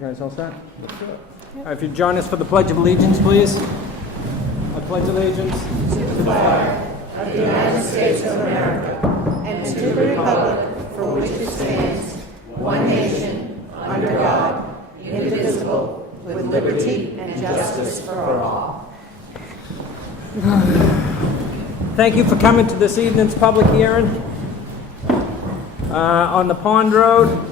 guys all set? All right, if you join us for the Pledge of Allegiance, please. I pledge allegiance to the flag of the United States of America and to the republic for which it stands, one nation, under God, indivisible, with liberty and justice for all. Thank you for coming to this evening's public hearing on the Pond Road.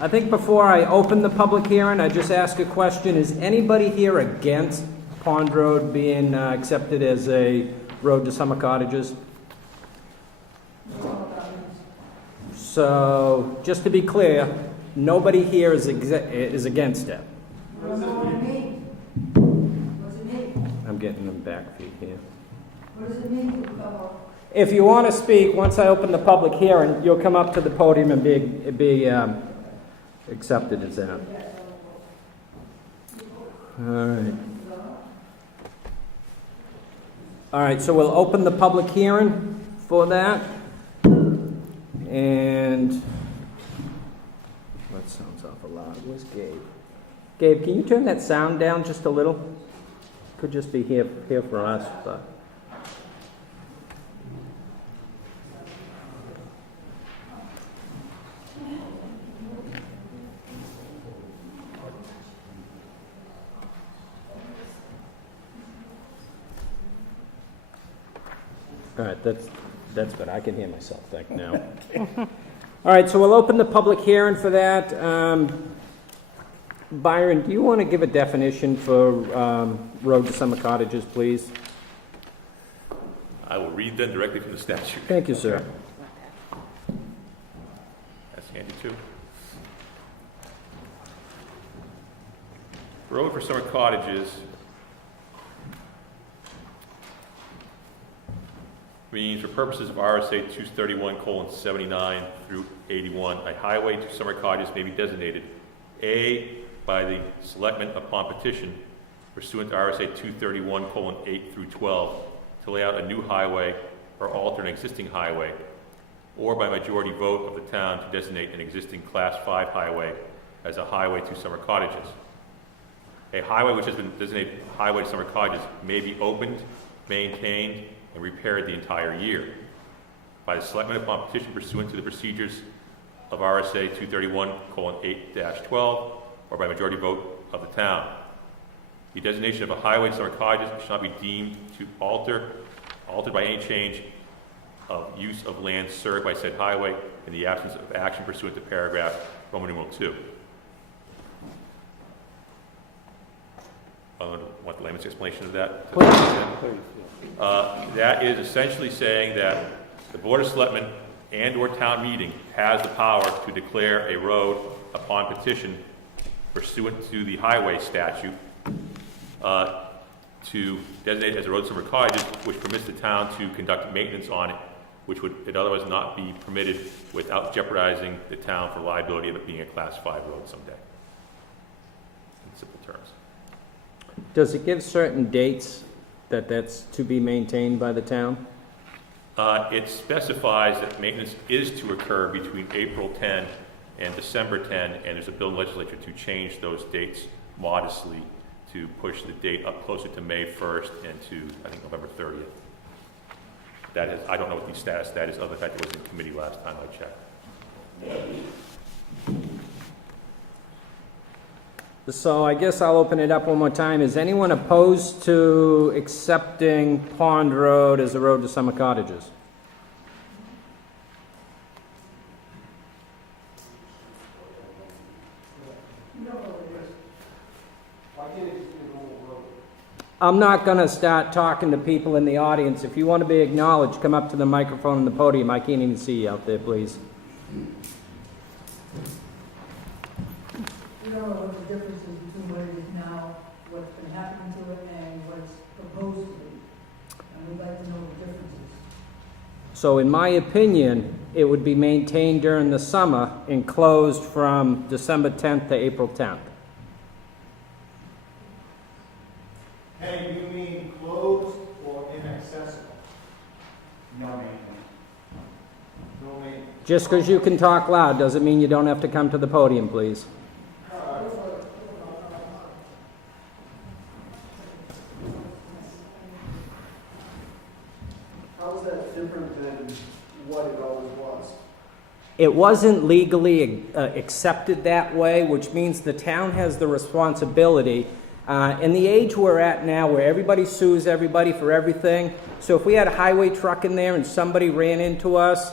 I think before I open the public hearing, I just ask a question. Is anybody here against Pond Road being accepted as a road to summer cottages? So, just to be clear, nobody here is against it. What does it mean? What does it mean? I'm getting them back feet here. What does it mean? If you want to speak, once I open the public hearing, you'll come up to the podium and be accepted as that. All right, so we'll open the public hearing for that. And that sounds awful loud. Where's Gabe? Gabe, can you turn that sound down just a little? Could just be here for us, but. All right, that's good. I can hear myself think now. All right, so we'll open the public hearing for that. Byron, do you want to give a definition for road to summer cottages, please? I will read them directly from the statute. Thank you, sir. That's handy too. Road for summer cottages means for purposes of RSA 231:79 through 81, a highway to summer cottages may be designated A, by the selectmen upon petition pursuant to RSA 231:8 through 12 to lay out a new highway or alter an existing highway, or by majority vote of the town to designate an existing Class 5 highway as a highway to summer cottages. A highway which has been designated highway to summer cottages may be opened, maintained, and repaired the entire year by the selectmen upon petition pursuant to the procedures of RSA 231:8-12 or by majority vote of the town. The designation of a highway to summer cottages shall not be deemed to altered by any change of use of land served by said highway in the absence of action pursuant to paragraph Roman numeral 2. Want the layman's explanation of that? That is essentially saying that the Board of Selectmen and or town meeting has the power to declare a road upon petition pursuant to the highway statute to designate as a road to summer cottages, which permits the town to conduct maintenance on it, which would otherwise not be permitted without jeopardizing the town for liability of it being a Class 5 road someday. In simple terms. Does it give certain dates that's to be maintained by the town? It specifies that maintenance is to occur between April 10 and December 10, and there's a bill in the legislature to change those dates modestly to push the date up closer to May 1st and to, I think, November 30th. That is, I don't know what the status that is, other than the fact it was in committee last time I checked. So I guess I'll open it up one more time. Is anyone opposed to accepting Pond Road as a road to summer cottages? I'm not going to start talking to people in the audience. If you want to be acknowledged, come up to the microphone and the podium. I can't even see you out there, please. We don't know what the difference is between what it is now, what's been happening to it, and what's proposed to be. And we'd like to know the differences. So in my opinion, it would be maintained during the summer and closed from December 10th to April 10th. Hey, you mean closed or inaccessible? No maintenance. No maintenance. Just because you can talk loud doesn't mean you don't have to come to the podium, please. It wasn't legally accepted that way, which means the town has the responsibility. In the age we're at now, where everybody sues everybody for everything, so if we had a highway truck in there and somebody ran into us,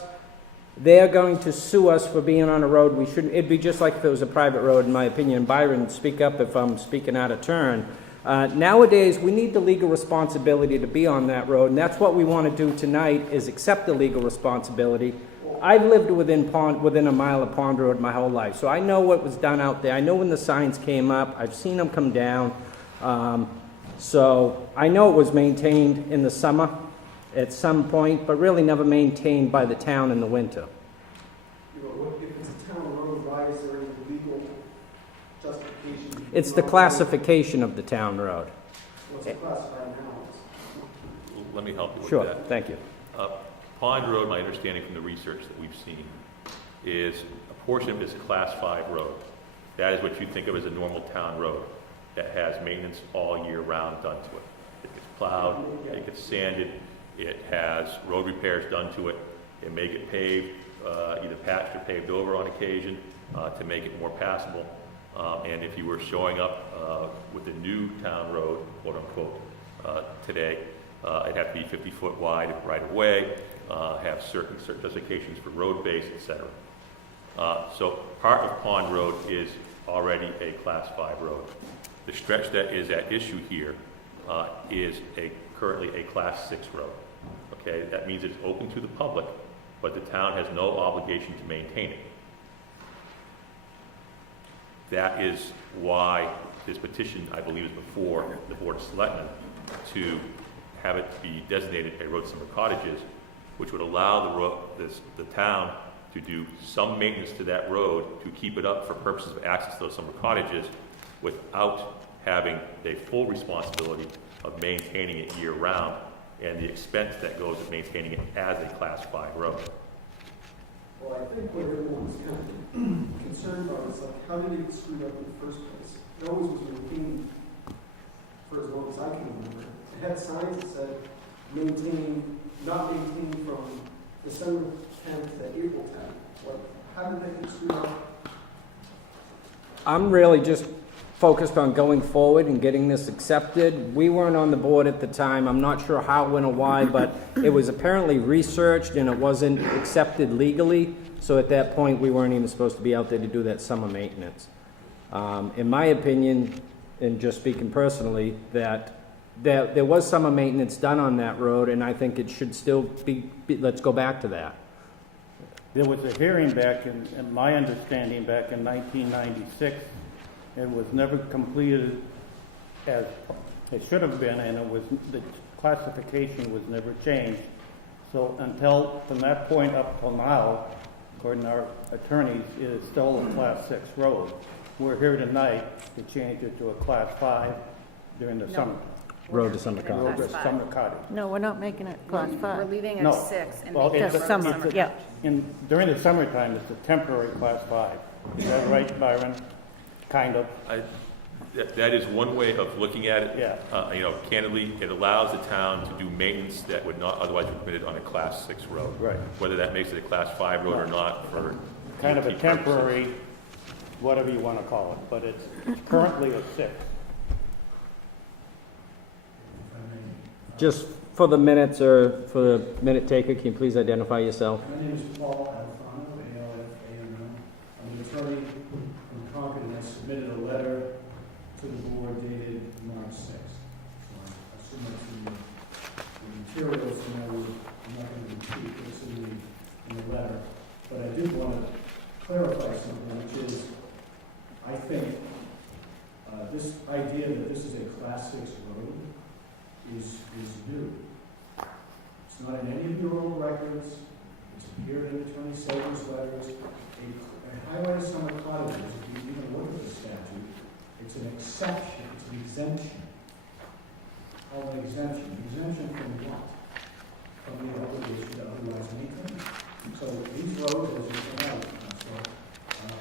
they're going to sue us for being on a road we shouldn't. It'd be just like if it was a private road, in my opinion. Byron, speak up if I'm speaking out of turn. Nowadays, we need the legal responsibility to be on that road, and that's what we want to do tonight, is accept the legal responsibility. I've lived within a mile of Pond Road my whole life, so I know what was done out there. I know when the signs came up. I've seen them come down. So I know it was maintained in the summer at some point, but really never maintained by the town in the winter. If it's a town road, why is there any legal justification? It's the classification of the town road. What's it classified now? Let me help you with Sure, that. thank you. Pond Road, my understanding from the research that we've seen, is a portion of it is a Class 5 road. That is what you think of as a normal town road that has maintenance all year round done to it. It gets plowed, it gets sanded, it has road repairs done to it. It may get paved, either patched or paved over on occasion to make it more passable. And if you were showing up with a new town road, quote unquote, today, it'd have to be 50-foot wide right of way, have certain certifications for road base, etc. So part of Pond Road is already a Class 5 road. The stretch that is at issue here is currently a Class 6 road. Okay, that means it's open to the public, but the town has no obligation to maintain it. That is why this petition, I believe, is before the Board of Selectmen to have it be designated a road summer cottages, which would allow the town to do some maintenance to that road to keep it up for purposes of access to those summer cottages without having a full responsibility of maintaining it year round and the expense that goes with maintaining it as a Class 5 road. Well, I think what everyone's kind of concerned about is like, how did it get screwed up in the first place? It always was maintained for as long as I can remember. It had signs that said not maintained from December 10th to April 10th. How did that get screwed up? I'm really just focused on going forward and getting this accepted. We weren't on the board at the time. I'm not sure how, when, or why, but it was apparently researched and it wasn't accepted legally. So at that point, we weren't even supposed to be out there to do that summer maintenance. In my opinion, and just speaking personally, that there was summer maintenance done on that road, and I think it should still be let's go back to that. There was a hearing back in my understanding back in 1996. It was never completed as it should have been, and the classification was never changed. So until from that point up till now, according to our attorneys, it is still a Class 6 road. We're here tonight to change it to a Class 5 during the summer. Road to summer Road cottage. to summer cottage. No, we're not making it Class We're 5. leaving it No. 6 and Well, making it it's road a summer, summer. yeah. During the summertime, it's a temporary Class 5. Is that right, Byron? Kind of. That is one way of looking at it. Yeah. Candidly, it allows the town to do maintenance that would not otherwise be permitted on a Class 6 road. Right. Whether that makes it a Class 5 road or not for Kind of a DOT purposes. temporary, whatever you want to call it, but it's currently a 6. Just for the minutes or for the minute taker, can you please identify yourself? My name is Paul Alfano, A-L-F-A-N-O. I'm an attorney from Concord, and I submitted a letter to the board dated March 6th. I submitted the materials, and I'm not going to repeat what's in the letter. But I do want to clarify something, which is, I think this idea that this is a Class 6 road is new. It's not in any of your old records. It's appeared in the 27's letters. A highway summer cottages, if you even look at the statute, it's an exception, it's an exemption. Called an exemption. Exemption from what? From the obligation to otherwise maintain. So these roads, as you point out,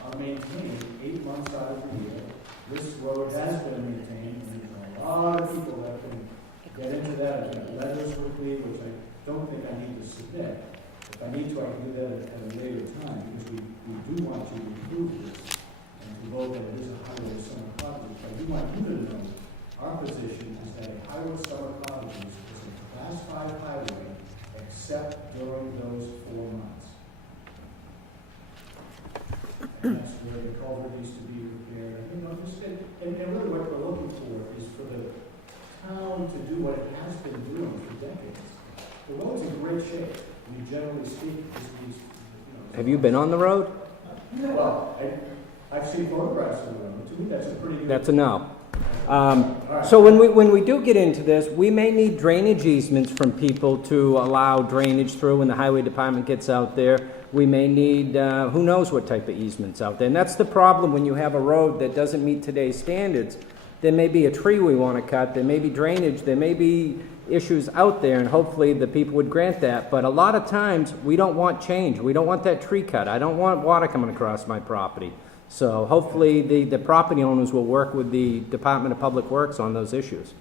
are maintained 8 months out of the year. This road has been maintained, and a lot of people have been get into that. I've got letters with me, which I don't think I need to submit. But If I need to, I can do that at a later time, because we do want to improve this, and we know that it is a highway of summer cottages, but I do want you to know, our position is that a highway of summer cottages is a class 5 highway, except during those 4 months. And that's where the culvert needs to be repaired, and really what we're looking for is for the town to do what it has been doing for decades. The road's in great shape, I mean, generally speaking, Have you been on the road? Well, I've seen photographs of the road, to me, that's a pretty good. That's a no. So when we do get into this, we may need drainage easements from people to allow drainage through when the highway department gets out there. We may need, who knows what type of easements out there. And that's the problem when you have a road that doesn't meet today's standards. There may be a tree we want to cut, there may be drainage, there may be issues out there, and hopefully the people would grant that. But a lot of times, we don't want change. We don't want that tree cut. I don't want water coming across my property. So hopefully the property owners will work with the Department of Public Works on those issues.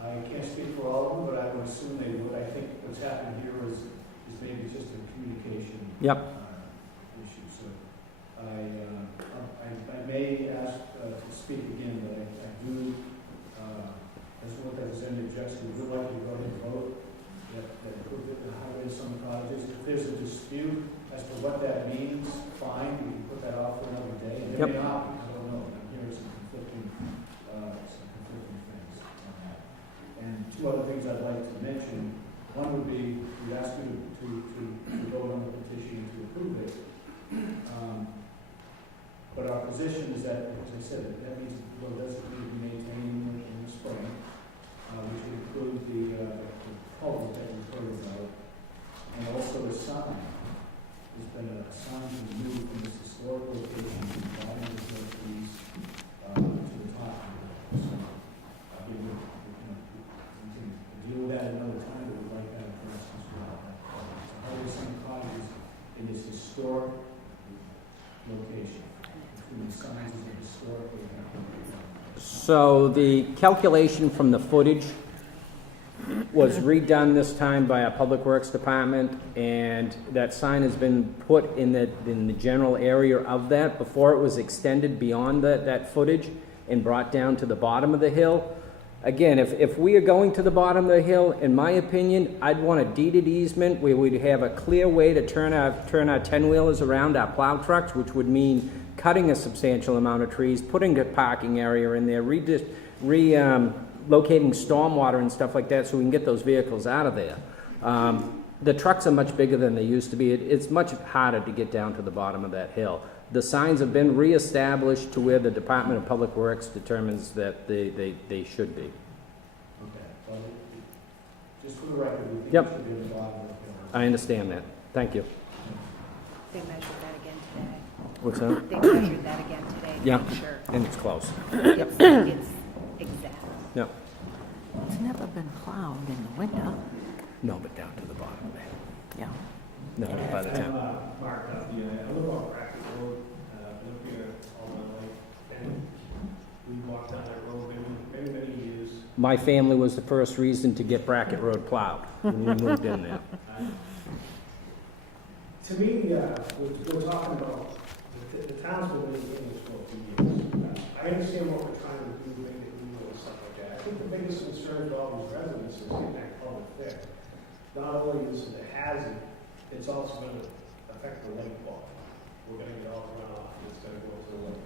I can't speak for all of them, but I would assume they would. I think what's happened here is maybe just a communication Yep. issue. So I may ask to speak again, but I do, as what representative Jackson would like to go ahead and vote that the highway of summer cottages. If there's a dispute as to what that means, fine, we can put that off for another day. And there may not, because I don't know. I'm hearing some conflicting things on that. And 2 other things I'd like to mention. One would be, we ask you to vote on the petition to approve it. But our position is that, as I said, that means the road doesn't need to be maintained in the spring, which would include the culvert that we've heard about, and also the sign. There's been a sign moved from this historic location to the bottom of the trees to the top. So, we can deal with that another time, but we'd like that addressed as well. So how are some cottages in this historic location? Between the signs is a historically. So the calculation from the footage was redone this time by our Public Works Department, and that sign has been put in the general area of that. Before it was extended beyond that footage and brought down to the bottom of the hill. Again, if we are going to the bottom of the hill, in my opinion, I'd want a deeded easement where we'd have a clear way to turn our 10-wheelers around our plow trucks, which would mean cutting a substantial amount of trees, putting a parking area in there, locating stormwater and stuff like that so we can get those vehicles out of there. The trucks are much bigger than they used to be. It's much harder to get down to the bottom of that hill. The signs have been reestablished to where the Department of Public Works determines that they should be. Okay, well, just for the record, we think Yep. it should be in the bottom of the hill. I understand that. Thank you. They measured that again today. What's that? They measured that again today to Yeah. make sure. And it's close. It's exact. No. It's never been plowed in the winter. No, but down to the bottom of it. Yeah. No, by the time. Mark Duffy, I live on Brackett Road, live here all my life, and we walked down that road many years. My family was the first reason to get Brackett Road plowed when we moved in there. To me, we're talking about, the town's been maintaining this for a few years. I understand what we're trying to do, make it legal and stuff like that. I think the biggest concern for all these residents is getting that culvert fixed. Not only is it a hazard, it's also going to affect the lake wall. We're going to get all the runoff, and it's going to go to the lake.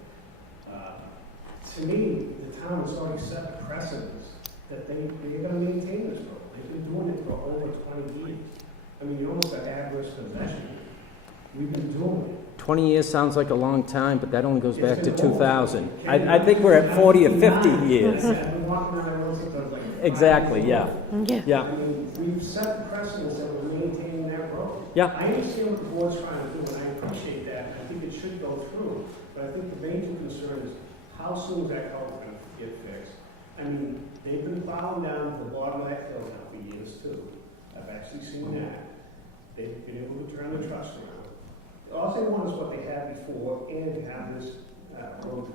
To me, the town has already set a precedence that they're going to maintain this road. They've been doing it for over 20 years. I mean, you almost got adverse possession. We've been doing it. 20 years sounds like a long time, but that only goes back to 2000. I think we're at 40 or 50 years. I've been walking around roads that are like Exactly, yeah. Yeah. Yeah. I mean, we've set the precedence that we're maintaining that road. Yeah. I understand what the board's trying to do, and I appreciate that. I think it should go through. But I think the major concern is how soon is that culvert going to get fixed? I mean, they've been plowing down to the bottom of that hill now for years too. I've actually seen that. They've been able to turn the trucks around. All they want is what they had before and to have this road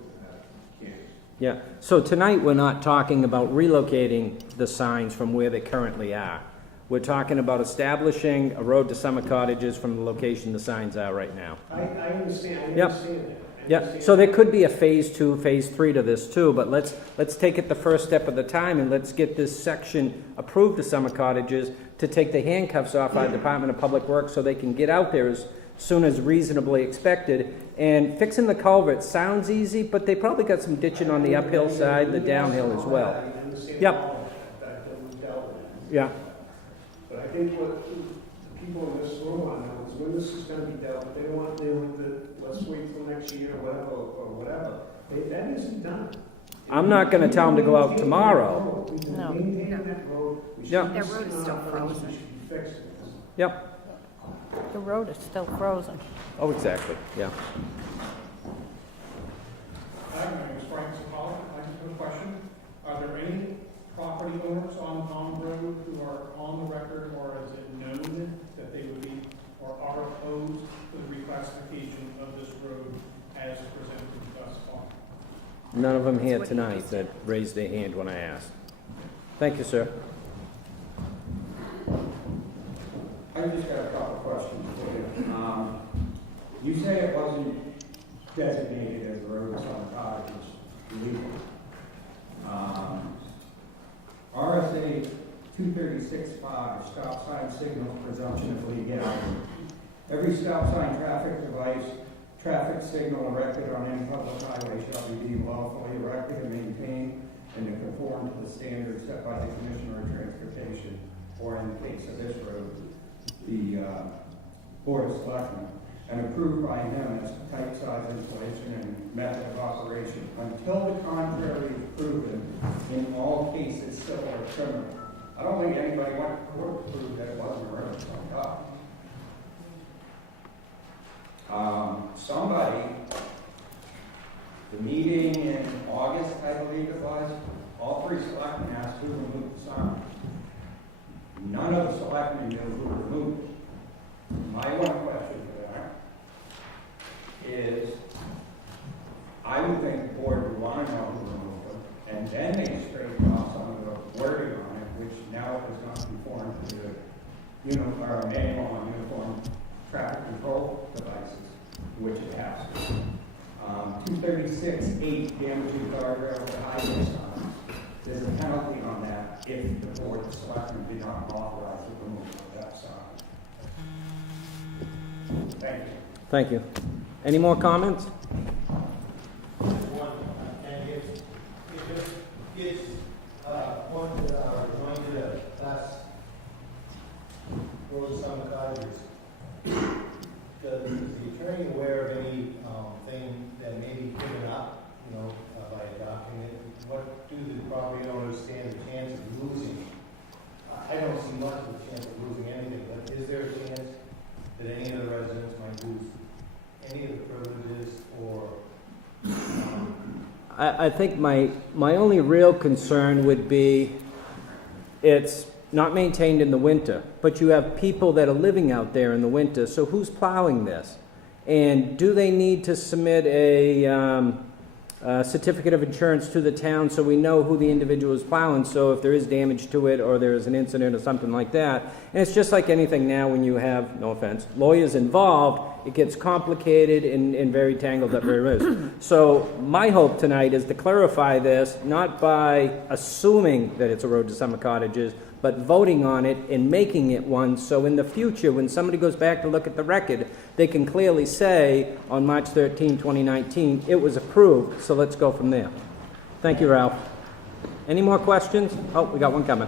canceled. Yeah. So tonight, we're not talking about relocating the signs from where they currently are. We're talking about establishing a road to summer cottages from the location the signs are right now. I understand, Yep. that. Yeah, so there could be a phase 2, phase 3 to this too, but let's take it the first step at a time, and let's get this section approved to summer cottages to take the handcuffs off our Department of Public Works so they can get out there as soon as reasonably expected. And fixing the culvert sounds easy, but they probably got some ditching on the uphill side and the downhill as well. I understand Yep. all of that we've dealt with. Yeah, But I think what the people in this room want to know is when this is going to be dealt with. They don't want to deal with it, let's wait till next year or whatever. That isn't done. I'm not gonna tell them to go out tomorrow. We've been No. maintaining that road. We Yeah. shouldn't be That road is sitting still on it. frozen. We should be fixing this. yep, The road is still frozen. oh, exactly, yeah. Hi, my name is Frank Zapala. I just have a question. Are there any property owners on Palm Road who are on the record, or is it known that they would be or are opposed to the reclassification of this road as presented thus far? None of them here That's what he tonight just that raised their hand when I asked. Thank you, sir. I just got a couple questions for you. You say it wasn't designated as a road on cottage legal. RSA 236.5, stop sign signal presumption of legality. Every stop sign, traffic device, traffic signal erected on any public highway shall be deemed lawfully erected and maintained and to conform to the standards set by the Commissioner of Transportation, or in the case of this road, the Board of Selectmen, and approved by him as type, size, installation, and method of operation, until the contrary is proven in all cases, civil or criminal. I don't think anybody went to court to prove that it wasn't a road like that. Somebody, the meeting in August, I believe it was, all three selectmen asked who removed the sign. None of the selectmen knew who removed it. My one question for that is, I would think the board would want to know who removed them, and then they straighten off some of the wording on it, which now does not conform to the manual on uniform traffic control devices, which it has to. 236.8, damaging guardrail to highway signs. There's a penalty on that if the board of selectmen did not authorize the removal of that sign. Thank you. Thank you. Any more comments? One, and it's one that are going to class road summer cottages. Is the attorney aware of any thing that may be given up, by adopting it? What do the property owners stand a chance of losing? I don't see much of a chance of losing anything, but is there a chance that any of the residents might lose any of the privileges or? I think my only real concern would be it's not maintained in the winter, but you have people that are living out there in the winter, so who's plowing this? And do they need to submit a certificate of insurance to the town so we know who the individual is plowing, so if there is damage to it or there is an incident or something like that? And it's just like anything now when you have, no offense, lawyers involved, it gets complicated and very tangled up very much. So my hope tonight is to clarify this, not by assuming that it's a road to summer cottages, but voting on it and making it one, so in the future, when somebody goes back to look at the record, they can clearly say, on March 13, 2019, it was approved, so let's go from there. Thank you, Ralph. Any more questions? Oh, we got one coming.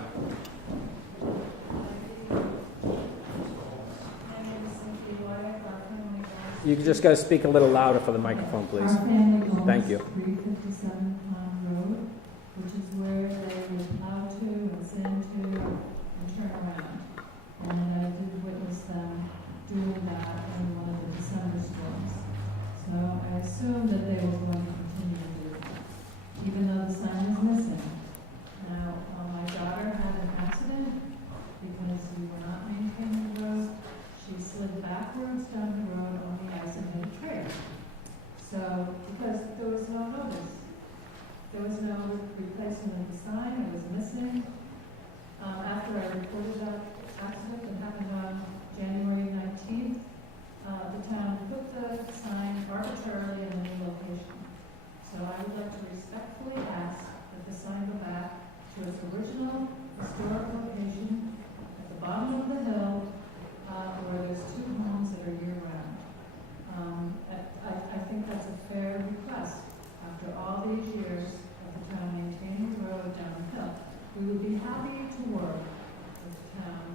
You just got to speak a little louder for the microphone, please. Our family owns Thank you. 357 Pond Road, which is where they would plow to and send to and turn around. And I did witness them doing that in one of the December storms. So I assumed that they were going to continue to do that, even though the sign is missing. Now, my daughter had an accident because we were not maintaining the road. She slid backwards down the road on the ice and hit a tree. So, because there was no notice. There was no replacement of the sign, it was missing. After I reported that We would be happy to work with the town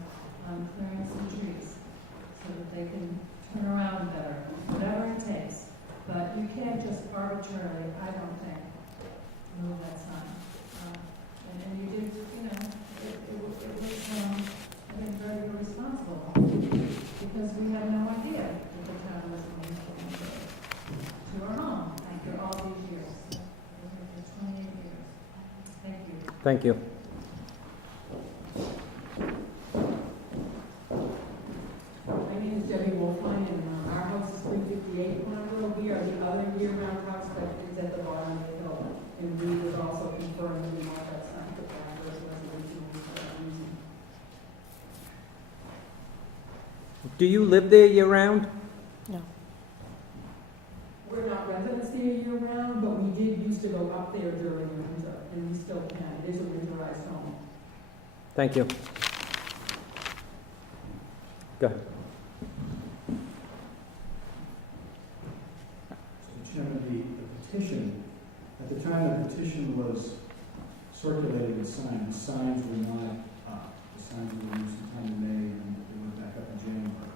on clearing some trees so that they can turn around better, whatever it takes. But you can't just arbitrarily, I don't think, move that sign. And you did, you know, it was, I think, very irresponsible, because we had no idea that the town was going to our home after all these years. For 28 years. Thank you. Thank you. My name is Debbie Wolfine, and our house is 358 Pond Road. We are the other year-round tax collectors at the bottom of the hill, and we would also confirm that we want that sign put back as residential using. Do you live there year-round? No. We're not residents there year-round, but we did used to go up there during the winter, and we still can. It is a winterized home. Thank you. Go ahead. Mr. Chairman, the petition, at the time the petition was circulated and signed, the signs were not up. The signs were used sometime in May, and they went back up in January.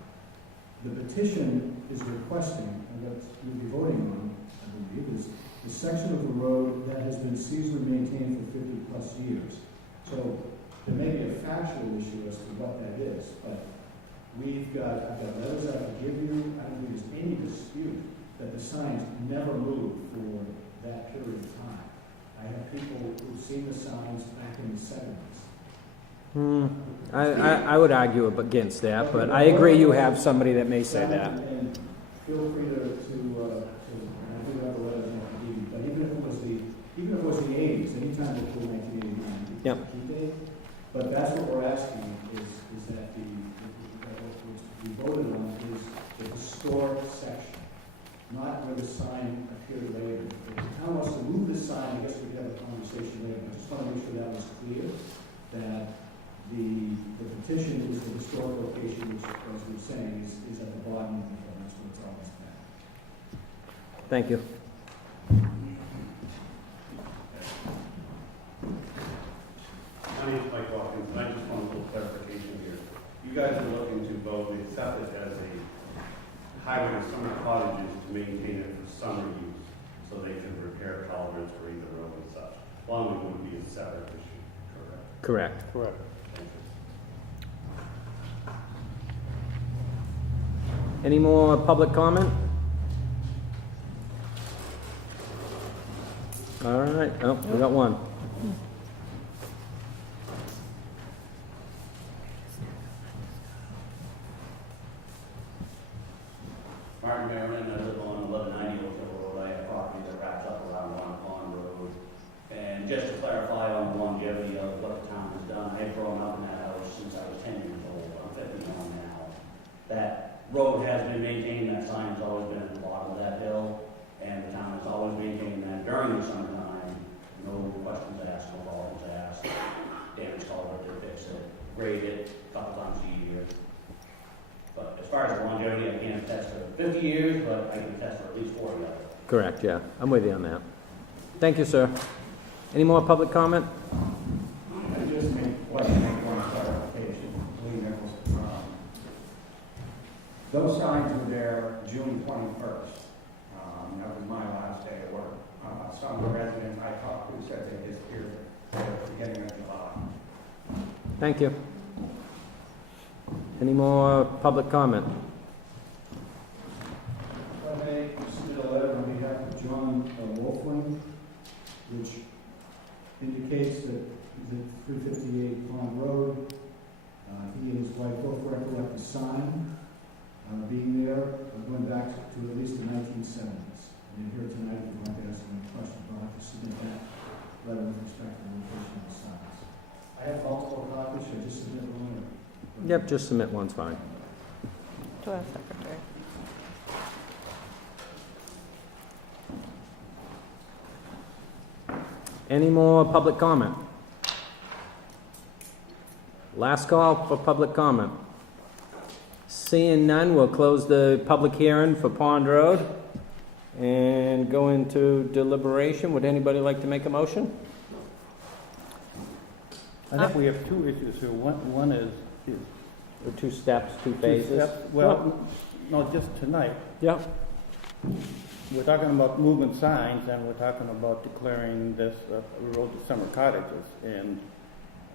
The petition is requesting, and that we'll be voting on, I believe, is the section of the road that has been seasonally maintained for 50-plus years. So there may be a factual issue as to what that is, but I've got letters I can give you. I don't think there's any dispute that the signs never moved for that period of time. I have people who've seen the signs back in the 70s. I would argue against that, but I agree you have somebody that may say that. And feel free to I do have the letters I can give you, but even if it was the 80s, anytime before 1989, Yep. but that's what we're asking is that what we voted on is the historic section, not where the sign appeared later. If the town wants to move the sign, I guess we could have a conversation later, but I just want to make sure that was clear, that the petition is the historic location, which, as we were saying, is at the bottom of the hill. That's what it's always been. Thank you. My name is Mike Watkins, and I just want a little clarification here. You guys are looking to vote, we accept it as a highway to summer cottages to maintain it for summer use, so they can repair culverts or either road and such. Lawnmowing would be a separate issue, correct? Correct. Correct. Thank you. Any more public comment? All right. Oh, we got one. Martin Merriman, I live on 1190 Oakdale Road. I have property that wraps up around Long Pond Road. And just to clarify on the longevity of what the town has done, I've grown up in that house since I was 10 years old. I'm 51 now. That road has been maintained, that sign has always been at the bottom of that hill, and the town has always maintained that during the summertime. No questions asked, no problems asked. Damage culvert, they fix it, grade it a couple times a year. But as far as the longevity, I can't attest for 50 years, but I can attest for at least 40 of it. Correct, yeah. I'm with you on that. Thank you, sir. Any more public comment? I just make one clarification. Lee Nichols. Those signs were there June 21st. That was my last day of work. Some of the residents I talked to said they disappeared at the beginning of July. Thank you. Any more public comment? If I may submit a letter on behalf of John Wolfling, which indicates that he's at 358 Pond Road. He and his wife both recollect the sign being there, going back to at least the 1970s. And here tonight, if you want to ask any questions, I'll have to submit that letter with respect to the location of the signs. I have multiple copies, should I just submit one? Yep, just submit one's fine. To our secretary. Any more public comment? Last call for public comment. Seeing none, we'll close the public hearing for Pond Road and go into deliberation. Would anybody like to make a motion? I think we have two issues here. One is Or 2 steps, 2 two phases? steps. Well, no, just tonight. Yeah. We're talking about moving signs, and we're talking about declaring this a road to summer cottages. And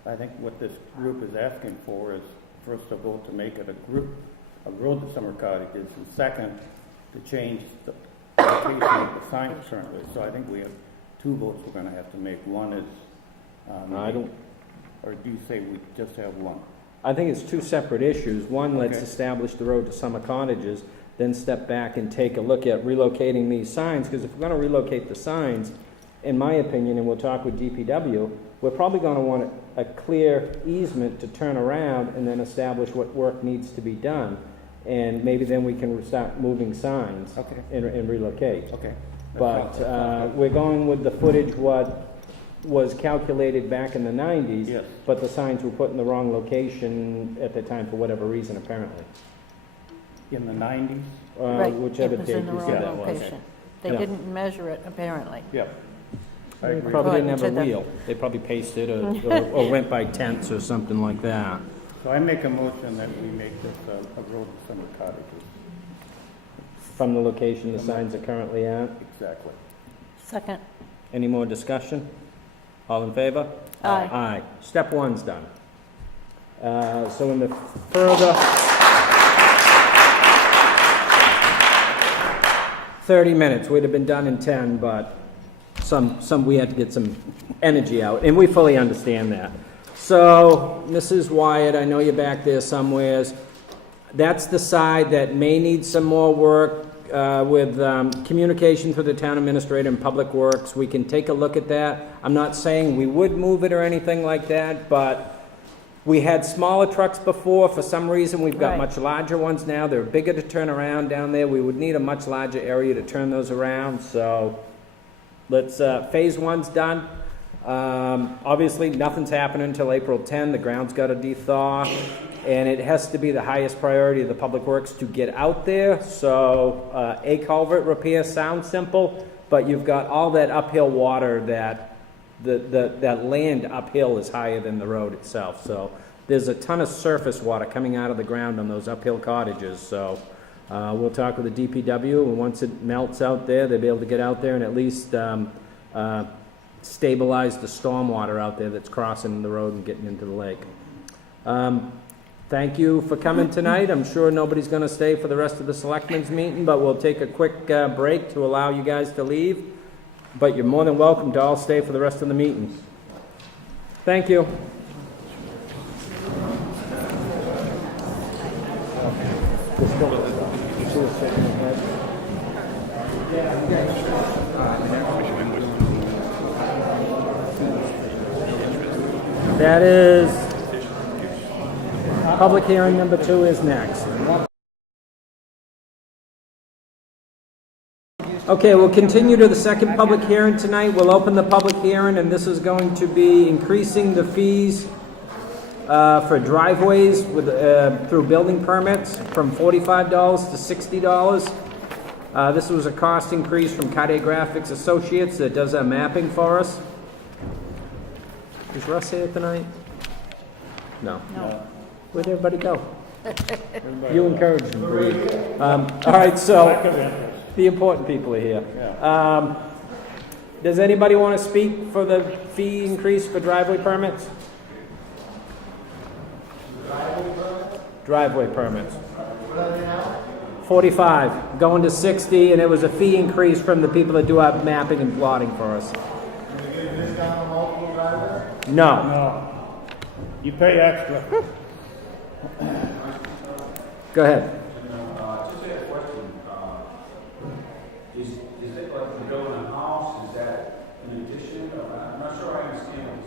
I think what this group is asking for is, first of all, to make it a road to summer cottages, and second, to change the location of the signs currently. So I think we have 2 votes we're gonna have to make. One is, I don't, or do you say we just have one? I think it's 2 separate issues. One, let's Okay. establish the road to summer cottages, then step back and take a look at relocating these signs, because if we're gonna relocate the signs, in my opinion, and we'll talk with DPW, we're probably gonna want a clear easement to turn around and then establish what work needs to be done. And maybe then we can start moving signs Okay. and relocate. Okay. But we're going with the footage what was calculated back in the 90s, Yes. but the signs were put in the wrong location at the time for whatever reason, apparently. In the 90s? Right, Whichever it was date in the you said wrong that was. location. They Yeah. didn't measure it, apparently. Yep. I They agree. probably didn't have a According to wheel. They probably pasted or went by tenths or something like that. So I make a motion that we make this a road to summer cottages. From the location the signs are currently at. Exactly. Second. Any more discussion? All in favor? Aye. Aye. Step 1's done. So in the further 30 minutes, we'd have been done in 10, but we had to get some energy out, and we fully understand that. So, Mrs. Wyatt, I know you're back there somewheres. That's the side that may need some more work with communications with the town administrator and public works. We can take a look at that. I'm not saying we would move it or anything like that, but we had smaller trucks before. For some reason, we've got Right. much larger ones now. They're bigger to turn around down there. We would need a much larger area to turn those around, so let's, phase 1's done. Obviously, nothing's happening until April 10. The ground's got to de-thaw, and it has to be the highest priority of the public works to get out there. So, a culvert repair sounds simple, but you've got all that uphill water that that land uphill is higher than the road itself. So there's a ton of surface water coming out of the ground on those uphill cottages. So we'll talk with the DPW, and once it melts out there, they'll be able to get out there and at least stabilize the stormwater out there that's crossing the road and getting into the lake. Thank you for coming tonight. I'm sure nobody's going to stay for the rest of the selectmen's meeting, but we'll take a quick break to allow you guys to leave. But you're more than welcome to all stay for the rest of the meeting. Thank you. That is, public hearing number 2 is next. Okay, we'll continue to the second public hearing tonight. We'll open the public hearing, and this is going to be increasing the fees for driveways with, through building permits from $45 to $60. This was a cost increase from Cartographics Associates that does our mapping for us. Is Russ here tonight? No. No. Where'd everybody go? You encouraged them, Bree. All right, so the important people are here. Does anybody want to speak for the fee increase for driveway permits? Driveway permits. 45, going to 60, and it was a fee increase from the people that do our mapping and plotting for us. No. No. You pay extra. Go ahead. Just a question. Is it like the building a house? Is that in addition? I'm not sure I understand.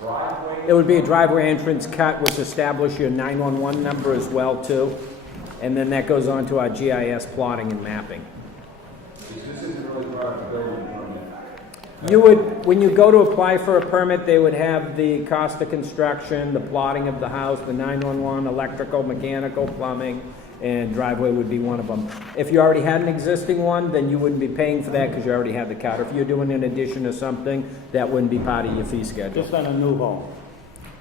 Driveway? It would be a driveway entrance cut, which establish your 911 number as well, too. And then that goes on to our GIS plotting and mapping. This isn't really part of the building permit. You would, when you go to apply for a permit, they would have the cost of construction, the plotting of the house, the 911, electrical, mechanical, plumbing, and driveway would be one of them. If you already had an existing one, then you wouldn't be paying for that because you already had the cut. If you're doing an addition or something, that wouldn't be part of your fee schedule. Just on a new home.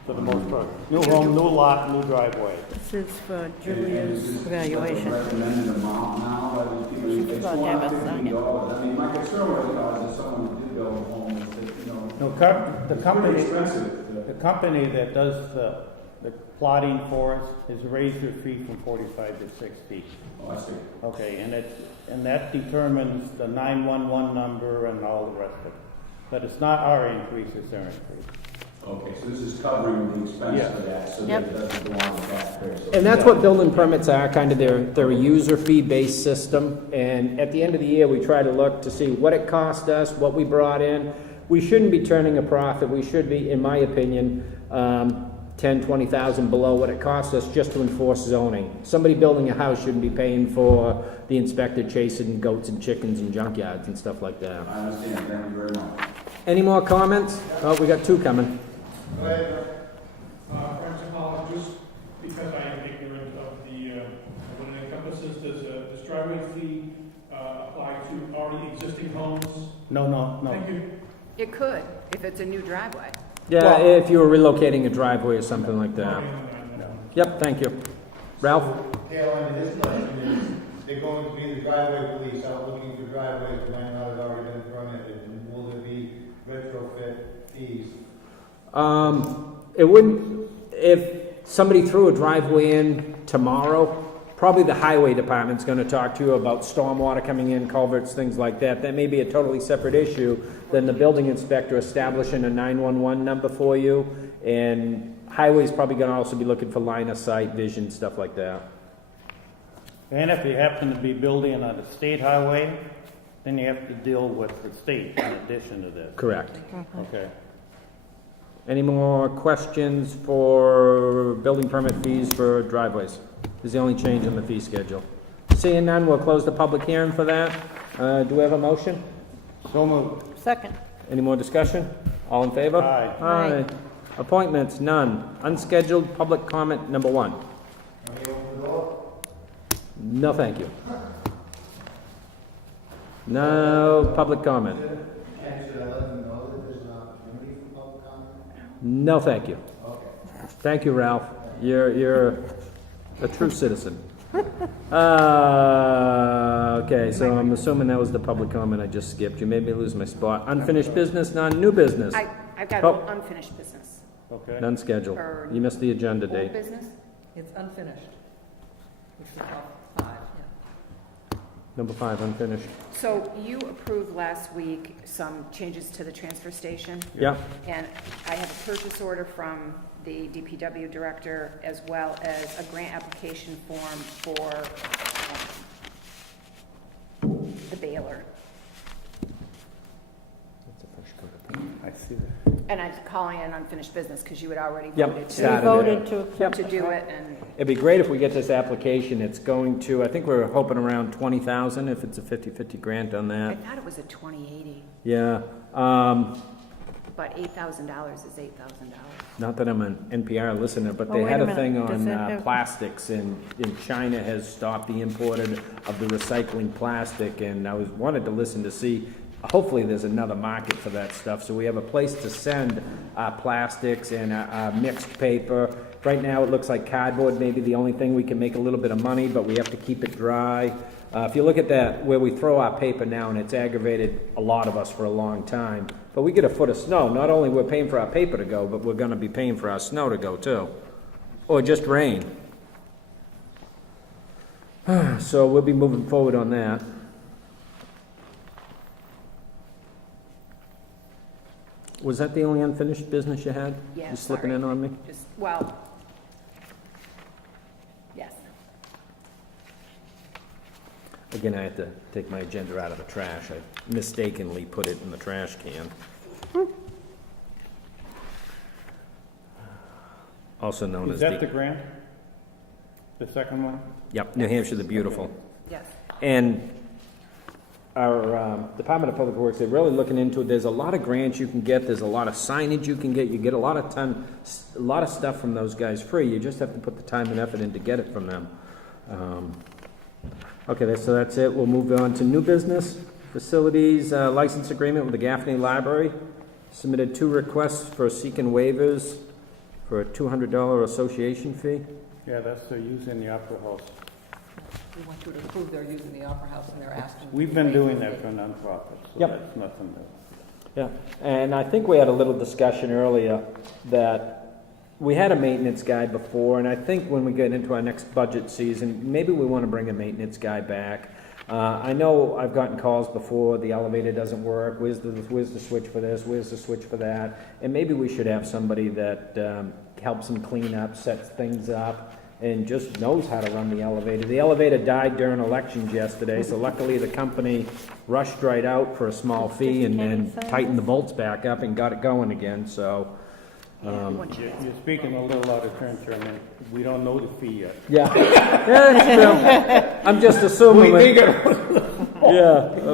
for the most part. New home, new lot, new driveway. This is for Julia's evaluation. Recommended amount now, but people, She's it's about to have a second. $450. I mean, my concern was, if someone did build a home, is that, No, the it's company, pretty expensive. the company that does the plotting for us has raised their fee from 45 to 60. Oh, I see. Okay, and that determines the 911 number and all the rest of it. But it's not our increase, it's their increase. Okay, so this is covering the expense Yeah. for that, so Yep. that it doesn't go on the taxpayer. So- And that's what building permits are, kind of they're a user fee-based system. And at the end of the year, we try to look to see what it cost us, what we brought in. We shouldn't be turning a profit. We should be, in my opinion, 10, 20,000 below what it costs us just to enforce zoning. Somebody building a house shouldn't be paying for the inspector chasing goats and chickens and junkyards and stuff like that. I understand, thank you very much. Any more comments? Oh, we got two coming. Principal, just because I am ignorant of the, what it encompasses, does this driveway fee apply to already existing homes? No. Thank you. It could, if it's a new driveway. Yeah, Well- if you were relocating a driveway or something like that. Yep, thank you. Ralph? Caroline, this question is, they're going to be the driveway police out looking for driveways that might not have already been permitted, and will there be retrofit fees? It wouldn't, if somebody threw a driveway in tomorrow, probably the highway department's gonna talk to you about stormwater coming in, culverts, things like that. That may be a totally separate issue than the building inspector establishing a 911 number for you. And highway's probably gonna also be looking for line of sight, vision, stuff like that. And if you happen to be building on a state highway, then you have to deal with the state in addition to this. Correct. Okay. Any more questions for building permit fees for driveways? Is the only change on the fee schedule. Seeing none, we'll close the public hearing for that. Do we have a motion? So moved. Second. Any more discussion? All in favor? Aye. Aye. Appointments, none. Unscheduled public comment number 1. Can we open the door? No, thank you. No public comment. Should I let them know that there's an opportunity for public comment? No, thank you. Okay. Thank you, Ralph. You're a true citizen. Okay, so I'm assuming that was the public comment I just skipped. You made me lose my spot. Unfinished business, none. New business. I've got Oh. unfinished business. Okay. None scheduled. You missed the agenda Old date. business? It's unfinished, which is about 5, yeah. Number 5, unfinished. So you approved last week some changes to the transfer station, Yeah. and I have a purchase order from the DPW director as well as a grant application form for the baler. I see that. And I'm calling it unfinished business because you had already Yep, voted started to, Voted to. Yep. to do it, and It'd be great if we get this application. It's going to, I think we're hoping around 20,000 if it's a 50/50 grant on I that. thought it was a 2080, Yeah. but $8,000 is $8,000. Not that I'm an NPR listener, but Oh, they wait had a a thing minute. Does on that have- plastics, and China has stopped the import of the recycling plastic, and I wanted to listen to see, hopefully there's another market for that stuff, so we have a place to send our plastics and our mixed paper. Right now, it looks like cardboard may be the only thing we can make a little bit of money, but we have to keep it dry. If you look at that, where we throw our paper now, and it's aggravated a lot of us for a long time, but we get a foot of snow, not only we're paying for our paper to go, but we're gonna be paying for our snow to go too. Or just rain. So we'll be moving forward on that. Was that the only unfinished business you had? Yeah, You slipping sorry. in on me? Just, well, yes. Again, I had to take my agenda out of the trash. I mistakenly put it in the trash can. Also known Is as that the grant? The second one? Yep, New Hampshire the Beautiful. Yes. And our Department of Public Works, they're really looking into it. There's a lot of grants you can get. There's a lot of signage you can get. You get a lot of stuff from those guys free. You just have to put the time and effort in to get it from them. Okay, so that's it. We'll move on to new business. Facilities license agreement with the Gaffney Library. Submitted 2 requests for seeking waivers for a $200 association fee. Yeah, that's, they're using the Opera House. We want you to approve they're using the Opera House and they're asking. We've been doing that for nonprofits, so Yep. that's nothing new. Yeah, and I think we had a little discussion earlier that we had a maintenance guy before, and I think when we get into our next budget season, maybe we want to bring a maintenance guy back. I know I've gotten calls before, the elevator doesn't work, where's the switch for this, where's the switch for that? And maybe we should have somebody that helps them clean up, sets things up, and just knows how to run the elevator. The elevator died during elections yesterday, so luckily the company rushed right out for a small fee and then tightened the bolts back up and got it going again, so. You're speaking a little out of turn, Chairman. We don't know the fee yet. Yeah, that's true. I'm just assuming.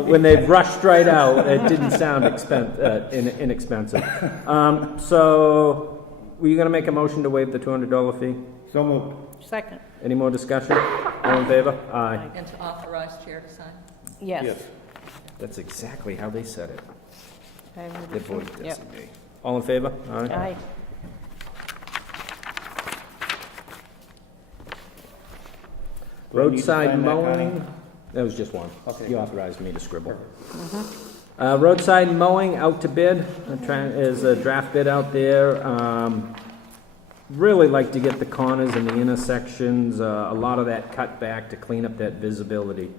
When they rushed right out, it didn't sound inexpensive. So, were you going to make a motion to waive the $200 fee? So moved. Second. Any more discussion? All in favor? Aye. And to authorize chair to sign. Yes. That's exactly how they said it. I would They assume- voted Yep. designate. All in favor? Aye. Roadside sign that, mowing, that was just one. Okay. You authorized me to scribble. Roadside mowing out to bid, is a draft bid out there. Really like to get the corners and the intersections, a lot of that cut back to clean up that visibility.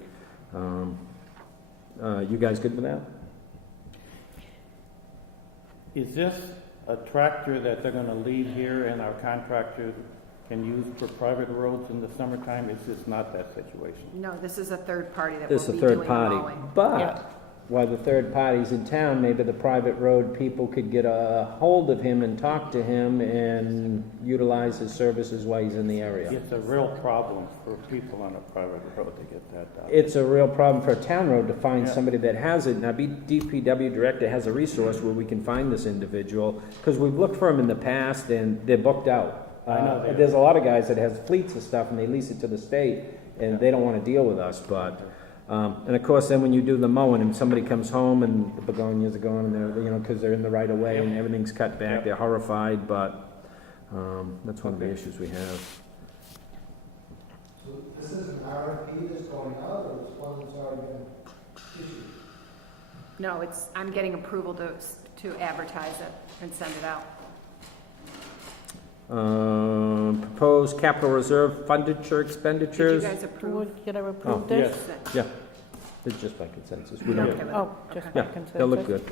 You guys good with that? Is this a tractor that they're gonna leave here and our contractor can use for private roads in the summertime? Is this not that situation? No, this is a third party that This will is be a doing third the party, mowing. but while the third party's in town, maybe the private road people could get a hold of him and talk to him and utilize his services while he's in the area. It's a real problem for people on a private road to get that done. It's a real problem for a town road to find Yeah. somebody that has it. Now, DPW director has a resource where we can find this individual, because we've looked for them in the past and they're booked out. I know they are. There's a lot of guys that has fleets of stuff and they lease it to the state and they don't want to deal with us, but, and of course, then when you do the mowing and somebody comes home and the begonias are gone and they're, because they're in the right of way and everything's cut back, they're horrified, but, that's one of the issues we have. So this is an RFP that's going out, or it's one that's already been issued? No, I'm getting approval to advertise it and send it out. Proposed capital reserve funditure Did you expenditures. guys approve? Did I Oh, approve this? Yeah, it's just by consensus. We don't, Okay with it? Oh, just by yeah, consensus? they'll look good.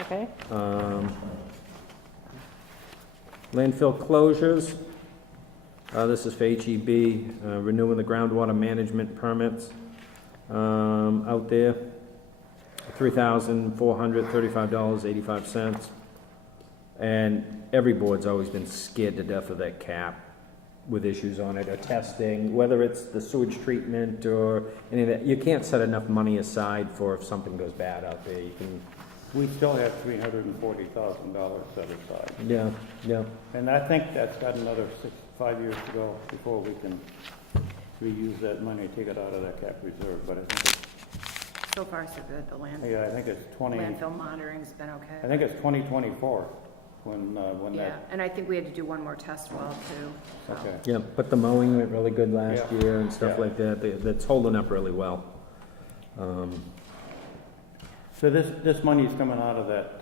Okay. Landfill closures. This is for HEB, renewing the groundwater management permits out there. $3,435.85. And every board's always been scared to death of that cap with issues on it, or testing, whether it's the sewage treatment or any of that. You can't set enough money aside for if something goes bad out there. You can, We still have $340,000 set aside. yeah. And I think that's got another 5 years to go before we can reuse that money, take it out of that cap reserve, but I think it's, So far, so good. The yeah, I think it's landfill monitoring's been okay. I think it's 2024 when Yeah, that, and I think we had to do one more test well too. So. okay. Yeah, but the mowing went really good last Yeah. year and stuff Yeah. like that. That's holding up really well. So this money's coming out of that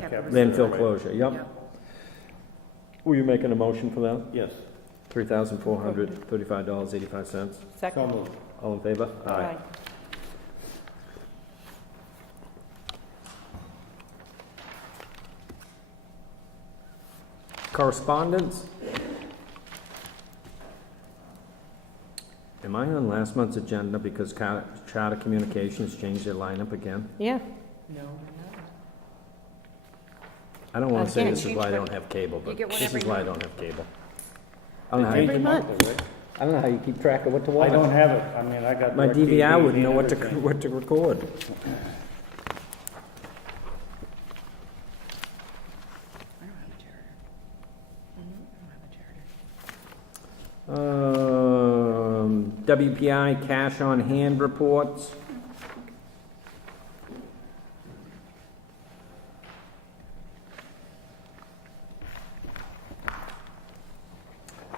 cap Cap reserve, Landfill right? closure, yep. Were you making a motion for that? Yes. $3,435.85. So Second. moved. All in favor? Aye. Correspondence? Am I on last month's agenda because Charter Communications changed their lineup again? Yeah. No, I don't want to say Again. this is why I don't have cable, You but get one this every is why I month. don't have cable. I don't know how you, Every month. I don't know how you keep track of what to watch. I don't have it. I mean, I got My DirecTV DVR wouldn't know and what to everything. record. I don't have a charter. I don't have a charter. WPI cash on hand reports.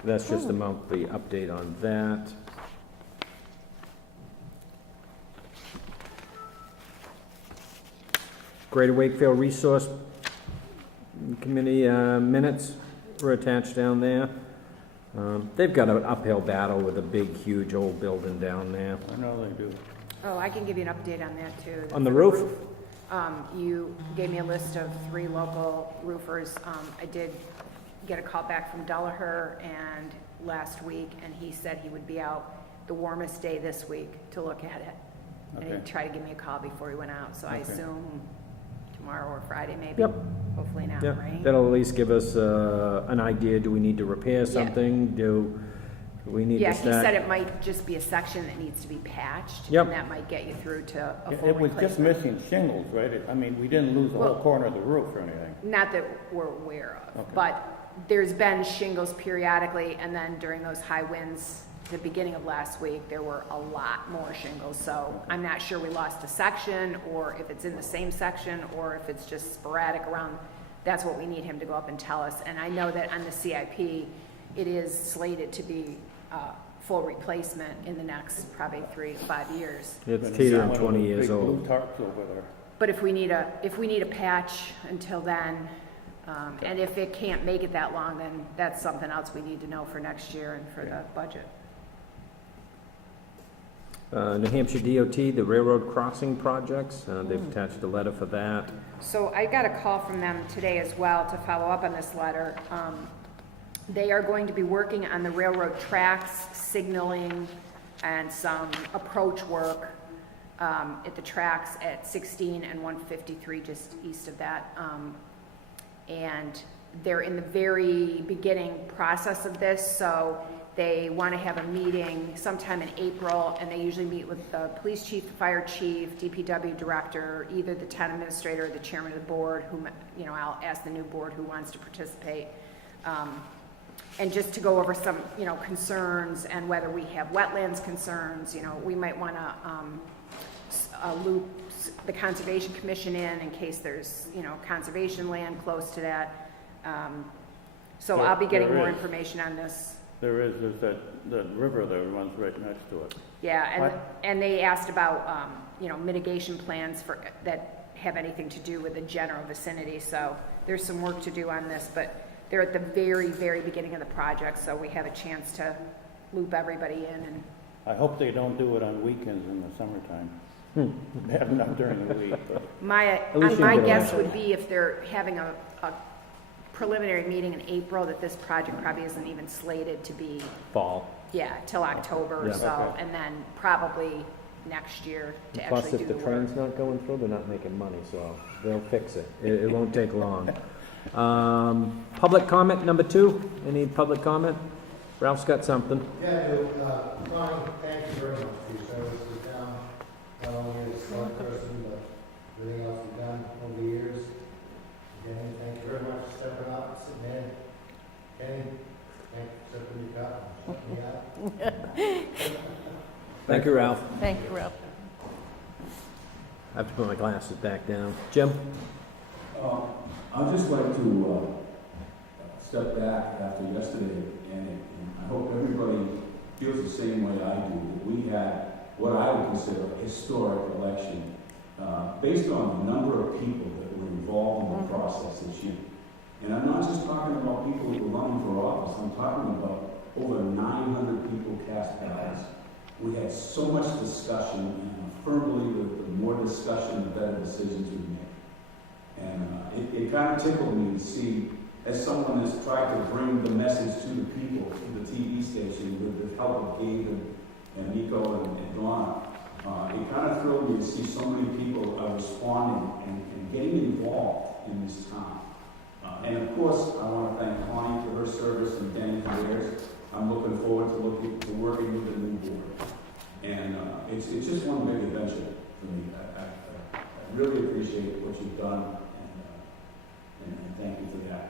That's just a monthly update on that. Greater Wakefield Resource Committee minutes were attached down there. They've got an uphill battle with a big, huge old building down there. I know they do. Oh, I can give you an update on that too. On the roof? You gave me a list of 3 local roofers. I did get a call back from Dullaher and last week, and he said he would be out the warmest day this week to look at it. And Okay. he'd try to give me a call before he went out, so I Okay. assume tomorrow or Friday maybe. Yep. Hopefully not Yeah, rain. that'll at least give us an idea. Do we need to repair something? Do we need Yeah, to he start? said it might just be a section that needs to be patched. Yep. And that might get you through to a full It was replacement. just missing shingles, right? I mean, we didn't lose the whole Well- corner of the roof or anything. Not that we're aware of, Okay. but there's been shingles periodically, and then during those high winds, the beginning of last week, there were a lot more shingles, so I'm not sure we lost a section, or if it's in the same section, or if it's just sporadic around. That's what we need him to go up and tell us, and I know that on the CIP, it is slated to be full replacement in the next probably 3 to 5 years. It's teetering 20 years Big old. blue tarps over there. But if we need a patch until then, and if it can't make it that long, then that's something else we need to know for next year and for the budget. New Hampshire DOT, the railroad crossing projects, they've attached a letter for that. So I got a call from them today as well to follow up on this letter. They are going to be working on the railroad tracks, signaling, and some approach work at the tracks at 16 and 153, just east of that. And they're in the very beginning process of this, so they want to have a meeting sometime in April, and they usually meet with the police chief, the fire chief, DPW director, either the town administrator or the chairman of the board, whom, you know, I'll ask the new board who wants to participate. And just to go over some, you know, concerns and whether we have wetlands concerns. You know, we might want to loop the Conservation Commission in case there's, you know, conservation land close to that. So I'll be getting There more is. information on this. There's that river that runs right next to it. Yeah, and they asked about, you know, mitigation plans for, that have anything to do with the general vicinity. So there's some work to do on this, but they're at the very, very beginning of the project, so we have a chance to loop everybody in. And I hope they don't do it on weekends in the summertime. Bad enough during the week, but my least you get guess around. would be if they're having a preliminary meeting in April, that this project probably isn't even slated to be, Fall. yeah, till October or Yeah. so, Okay. and then probably next year to Plus, actually do if the the work. train's not going through, they're not making money, so they'll fix it. It won't take long. Public comment number 2. Any public comment? Ralph's got something. Yeah, I do. Connie, thank you very much for your service to the town, not only as a select person, but everything else you've done over the years. Again, thank you very much for stepping up, sitting in. Kenny, thank you for stepping your cup, shutting me out. Thank you, Ralph. Thank you, Ralph. I have to put my glasses back down. Jim? I'd just like to step back after yesterday, and I hope everybody feels the same way I do. We had what I would consider a historic election based on the number of people that were involved in the process this year. And I'm not just talking about people who were running for office. I'm talking about over 900 people cast ballots. We had so much discussion, and I firmly believe that the more discussion, the better decisions we make. And it kind of tickled me to see, as someone that's tried to bring the message to the people, to the TV station, with the help of Gabe and Nico and Donna, it kind of thrilled me to see so many people responding and getting involved in this town. And of course, I want to thank Connie for her service and Denny for theirs. I'm looking forward to working with the new board. And it's just one big adventure for me. I really appreciate what you've done, and thank you for that.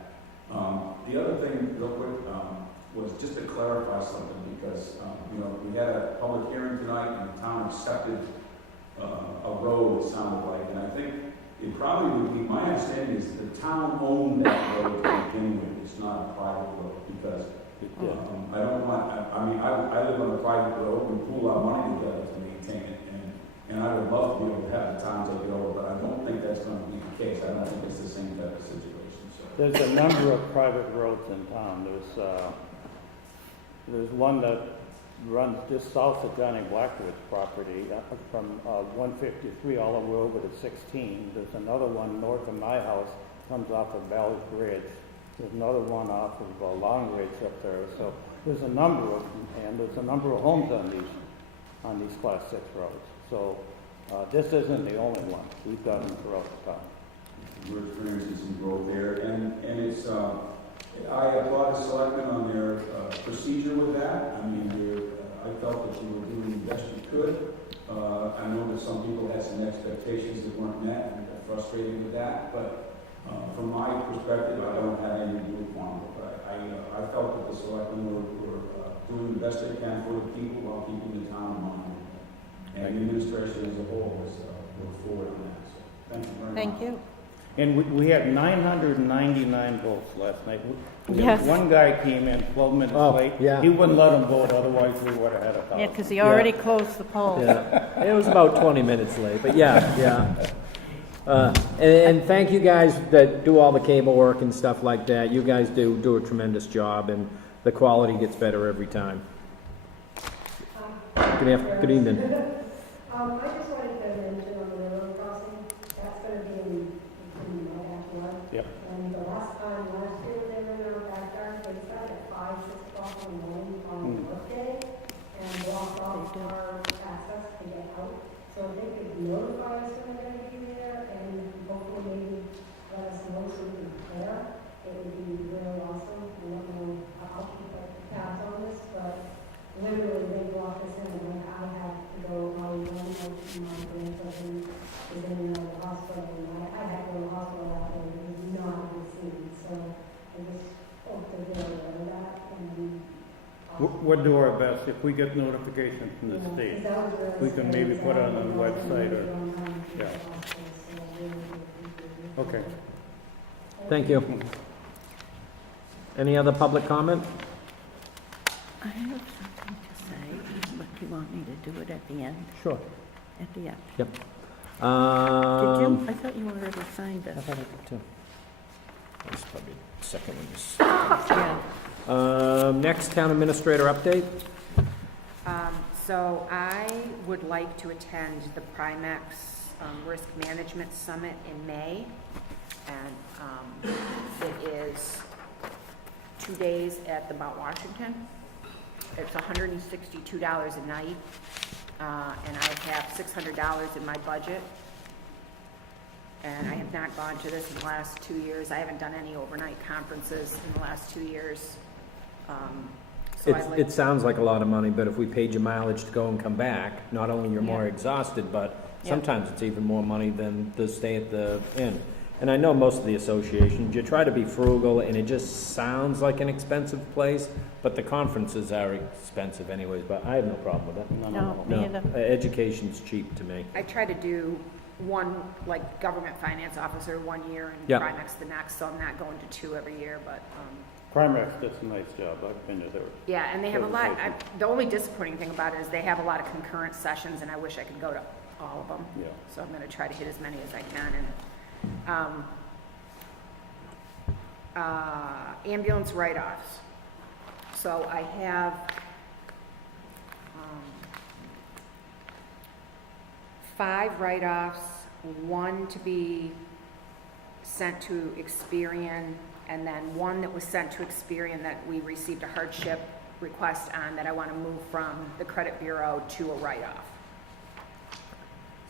The other thing, real quick, was just to clarify something, because you know, we had a public hearing tonight, and the town accepted a road, it sounded like, and I think it probably would be, my understanding is the town owned that road to begin with. It's not a private road, because I don't want, I mean, I live on a private road, we pool our money together to maintain it, and I would love to be able to have the town take it over, but I don't think that's gonna be the case. I don't think it's the same type of situation, so. There's a number of private roads in town. There's one that runs just south of Johnny Blackwood's property, from 153 all the way over to 16. There's another one north of my house, comes off of Valley Ridge. There's another one off of Long Ridge up there. So there's a number of them, and there's a number of homes on these Class 6 roads. So this isn't the only one. We've got them throughout the town. We're experiencing some growth there, and it's, I applaud the selectmen on their procedure with that. I mean, I felt that you were doing the best you could. I know that some people had some expectations that weren't met and got frustrated with that, but from my perspective, I don't have anything to do with Congress. I felt that the selectmen were doing the best they can for the people while keeping the town in mind. And the administration as a whole has moved forward on that. So thank you very much. Thank you. And we had 999 votes last night. Yes. One guy came in 12 minutes late. yeah. He wouldn't let him vote, otherwise we would have had a Yeah, thousand. because he already closed the poll. Yeah, it was about 20 minutes late, but yeah. And thank you guys that do all the cable work and stuff like that. You guys do a tremendous job, and the quality gets better every time. Good evening. I just wanted to mention on the railroad crossing, that's going to be in my backyard. Yep. And the last year they were in our backyard, they started at 5, 6 o'clock in the morning on workday and blocked off our access to get out. So if they could notify us when they're going to be there and hopefully maybe let us know so we can prepare, it would be really awesome. I don't know, I'll keep tabs on this, but literally they blocked us in and I had to go, I was running out to my grandson is in the hospital and I had to go to the hospital that day. It was not a good scene. So I just hope that they're aware of that and We'll do our best. If we get notification from the state, we can maybe put it on the website or, yeah. Okay. Thank you. Any other public comment? I have something to say, but you want me to do it at the end? Sure. At the end. Yep. Did you? I thought you already signed I this. thought I did too. That's probably the second one. Yeah. Next, town administrator update. So I would like to attend the Primex Risk Management Summit in May. And it is 2 days at the Mount Washington. It's $162 a night. And I have $600 in my budget. And I have not gone to this in the last 2 years. I haven't done any overnight conferences in the last 2 years. So It sounds like a lot of money, but if we paid you mileage to go and come back, not only you're more exhausted, but sometimes it's even more money than the stay at the inn. And I know most of the associations, you try to be frugal, and it just sounds like an expensive place, but the conferences are expensive anyways, but I have no problem with it. No, me either. Education's cheap to me. I try to do one, like, government finance officer 1 year and Yeah. Primex the next, so I'm not going to 2 every year, but, Primex does a nice job. I've been to their. yeah, and they have a lot, the only disappointing thing about it is they have a lot of concurrent sessions, and I wish I could go to all of them. Yeah. So I'm gonna try to hit as many as I can, and, ambulance write-offs. So I have, 5 write-offs, 1 to be sent to Experian, and then 1 that was sent to Experian that we received a hardship request on that I want to move from the credit bureau to a write-off.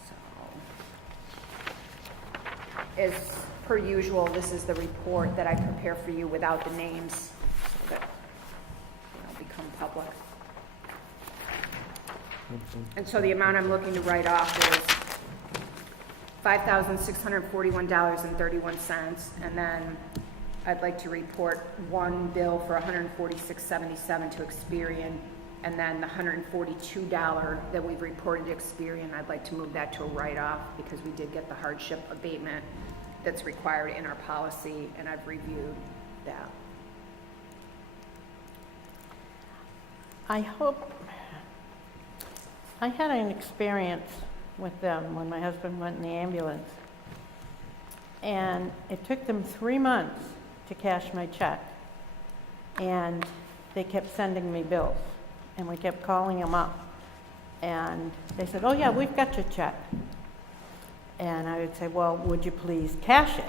So, as per usual, this is the report that I prepare for you without the names so that they don't become public. And so the amount I'm looking to write off is $5,641.31, and then I'd like to report 1 bill for $146.77 to Experian, and then the $142 that we've reported to Experian, I'd like to move that to a write-off because we did get the hardship abatement that's required in our policy, and I've reviewed that. I hope, I had an experience with them when my husband went in the ambulance. And it took them 3 months to cash my check. And they kept sending me bills. And we kept calling them up. And they said, oh yeah, we've got your check. And I would say, well, would you please cash it?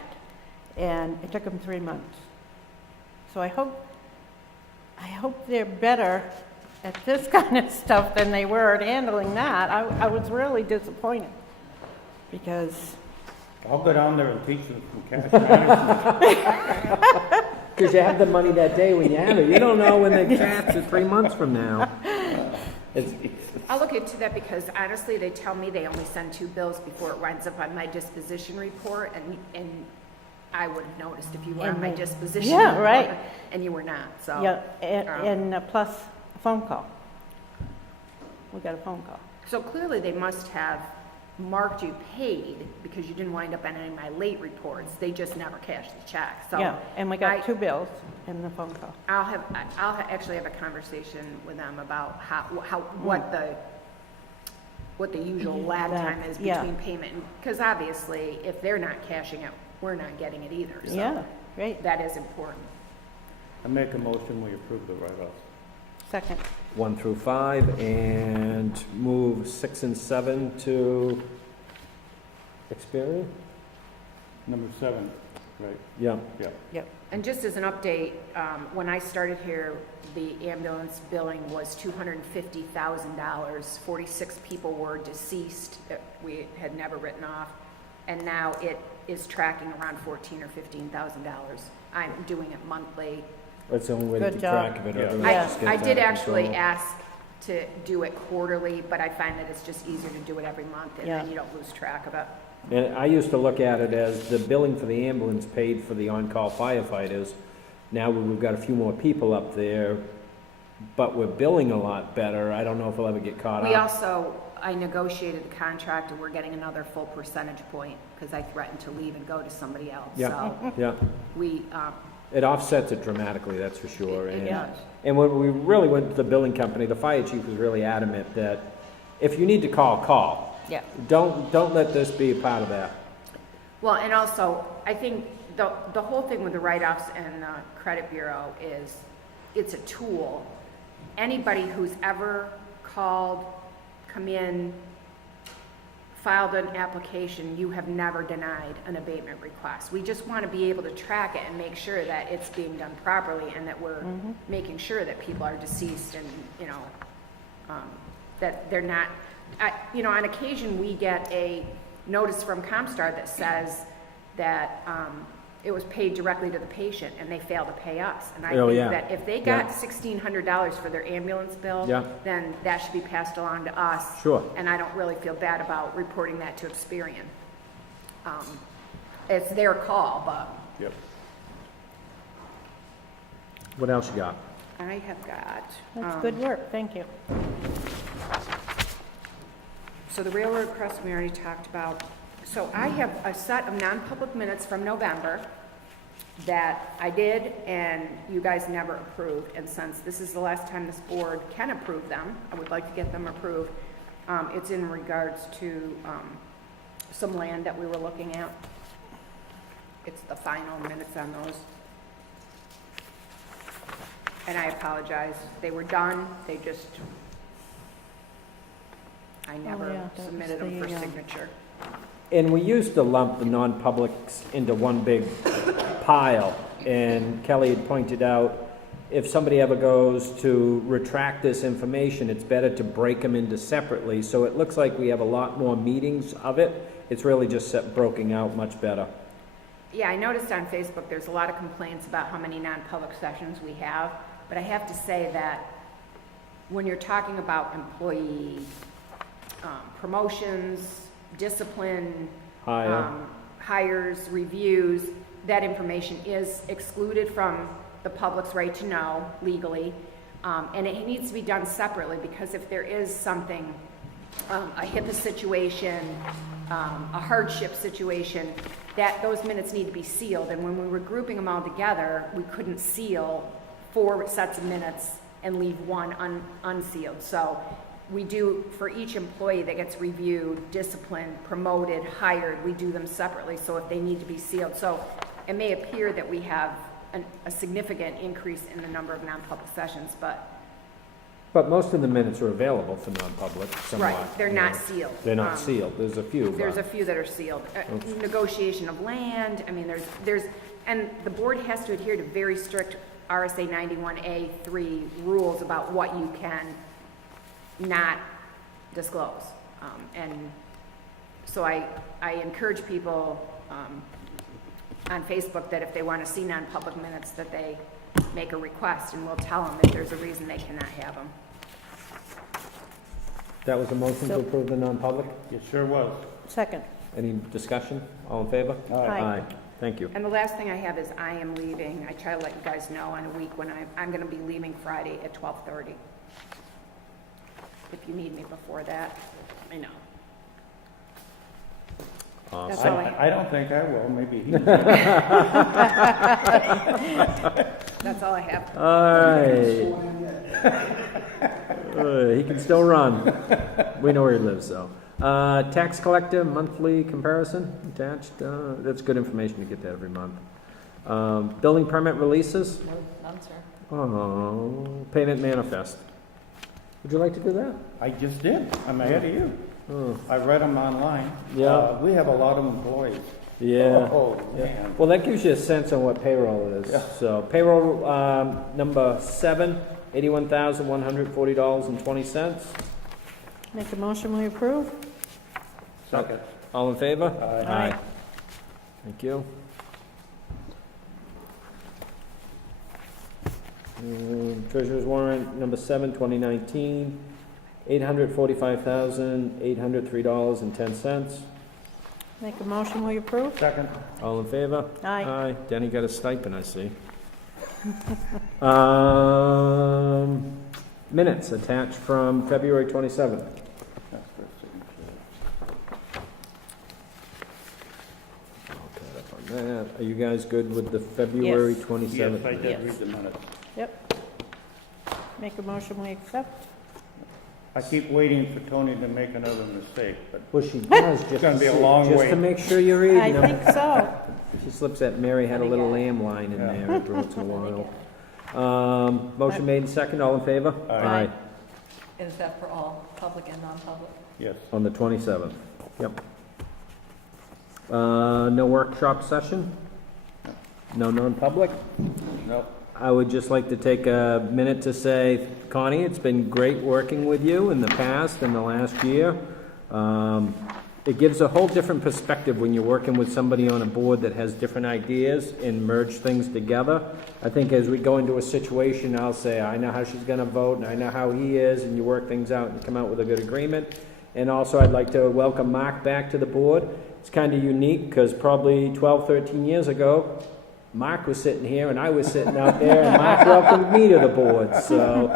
And it took them 3 months. So I hope they're better at this kind of stuff than they were at handling that. I was really disappointed because... I'll go down there and teach them some cash management. Because you have the money that day when you have it. You don't know when they tax it 3 months from now. I'll look into that because honestly, they tell me they only send 2 bills before it winds up on my disposition report, and I would have noticed if you were on my disposition report. Yeah, right. And you were not, so. Yeah, and plus a phone call. We got a phone call. So clearly they must have marked you paid because you didn't wind up on any of my late reports. They just never cashed the check. So Yeah, and we got 2 bills and the phone call. I'll actually have a conversation with them about what the usual lag time is between payment, because obviously if they're not cashing it, we're not getting it either. So Yeah, great. that is important. I make a motion, we approve the write-offs. Second. 1 through 5, and move 6 and 7 to Experian? Number 7, right? Yeah. Yeah. Yep. And just as an update, when I started here, the ambulance billing was $250,000. 46 people were deceased that we had never written off, and now it is tracking around $14,000 or $15,000. I'm doing it monthly. That's the only way to Good keep job. track of it. Yeah. otherwise it's I gets did out of actually control. ask to do it quarterly, but I find that it's just easier to do it every month, and then Yeah. you don't lose track of it. And I used to look at it as the billing for the ambulance paid for the on-call firefighters. Now we've got a few more people up there, but we're billing a lot better. I don't know if we'll ever get caught We up. also, I negotiated the contract, and we're getting another full percentage point, because I threatened to leave and go to somebody else. Yeah, So yeah. we, It offsets it dramatically, that's for sure. it And- does. And when we really went to the billing company, the fire chief was really adamant that if you need to call. Yeah. Don't let this be a part of that. Well, and also, I think the whole thing with the write-offs and the credit bureau is, it's a tool. Anybody who's ever called, come in, filed an application, you have never denied an abatement request. We just want to be able to track it and make sure that it's being done properly, and that we're making sure that people are deceased, and, that they're not, on occasion we get a notice from Comstar that says that it was paid directly to the patient and they fail to pay us. And I Oh, think yeah. that if they got $1,600 for their ambulance bill, Yeah. then that should be passed along to us. Sure. And I don't really feel bad about reporting that to Experian. It's their call, but Yep. What else you got? I have got. That's good work, thank you. So the railroad crossing we already talked about. So I have a set of non-public minutes from November that I did and you guys never approved. And since this is the last time this board can approve them, I would like to get them approved. It's in regards to some land that we were looking at. It's the final minutes on those. And I apologize. They were done, they just, I never yeah, that was submitted them for the, signature. And we used to lump the non-publics into one big pile, and Kelly had pointed out, if somebody ever goes to retract this information, it's better to break them into separately, so it looks like we have a lot more meetings of it. It's really just broken out much better. Yeah, I noticed on Facebook there's a lot of complaints about how many non-public sessions we have, but I have to say that when you're talking about employee promotions, discipline, hires, reviews, that information is excluded from the public's right to know legally, and it needs to be done separately, because if there is something, a HIPAA situation, a hardship situation, that those minutes need to be sealed. And when we were grouping them all together, we couldn't seal 4 sets of minutes and leave one unsealed. So we do, for each employee that gets reviewed, disciplined, promoted, hired, we do them separately, so if they need to be sealed. So it may appear that we have a significant increase in the number of non-public sessions, But most of the minutes are available for non-public somewhat. right, they're not sealed. They're not sealed, there's a few. There's but- a few that are sealed. Negotiation of land, I mean, there's, and the board has to adhere to very strict RSA 91A3 rules about what you can not disclose. And so I encourage people on Facebook that if they want to see non-public minutes, that they make a request, and we'll tell them if there's a reason they cannot have them. That was a motion to approve the non-public? It sure was. Second. Any discussion? All in favor? Aye. Thank you. And the last thing I have is I am leaving. I try to let you guys know in a week when I'm going to be leaving Friday at 12:30. If you need me before that, I know. That's all I have. I don't think I will, maybe he. That's all I have. All right. He can still run. We know where he lives, though. Tax collector monthly comparison attached. That's good information to get that every month. Building permit releases. No, none, sir. Oh, payment manifest. Would you like to do that? I just did. I'm ahead of you. Oh. I read them online. Yeah. We have a lot of employees. Yeah. Oh, Yeah. man. Well, that gives you a sense on what payroll is. Yeah. So payroll number 7, $81,140.20. Make a motion, we approve? Second. All in favor? Aye. Thank you. Treasurer's warrant number 7, 2019, $845,803.10. Make a motion, we approve? Second. All in favor? Aye. Denny got a stipend, I see. Minutes attached from February 27th. That's for signature. Caught up on that. Are you guys good with the February Yes. 27th? Yes, I did Yes. read the minutes. Yep. Make a motion, we accept? I keep waiting for Toni to make another mistake, but Well, she does, just gonna to be a see- long just wait. to make sure you're reading I them. think so. She slips that Mary had a little lamb line in Yeah. there every once in a while. Motion made and second, all in favor? Aye. Is that for all public and non-public? yes. On the 27th, yep. No workshop session? No non-public? Nope. I would just like to take a minute to say, Connie, it's been great working with you in the past and the last year. It gives a whole different perspective when you're working with somebody on a board that has different ideas and merge things together. I think as we go into a situation, I'll say, I know how she's gonna vote, and I know how he is, and you work things out and come out with a good agreement. And also, I'd like to welcome Mark back to the board. It's kind of unique, because probably 12, 13 years ago, Mark was sitting here and I was sitting out there, and Mark welcomed me to the board. So,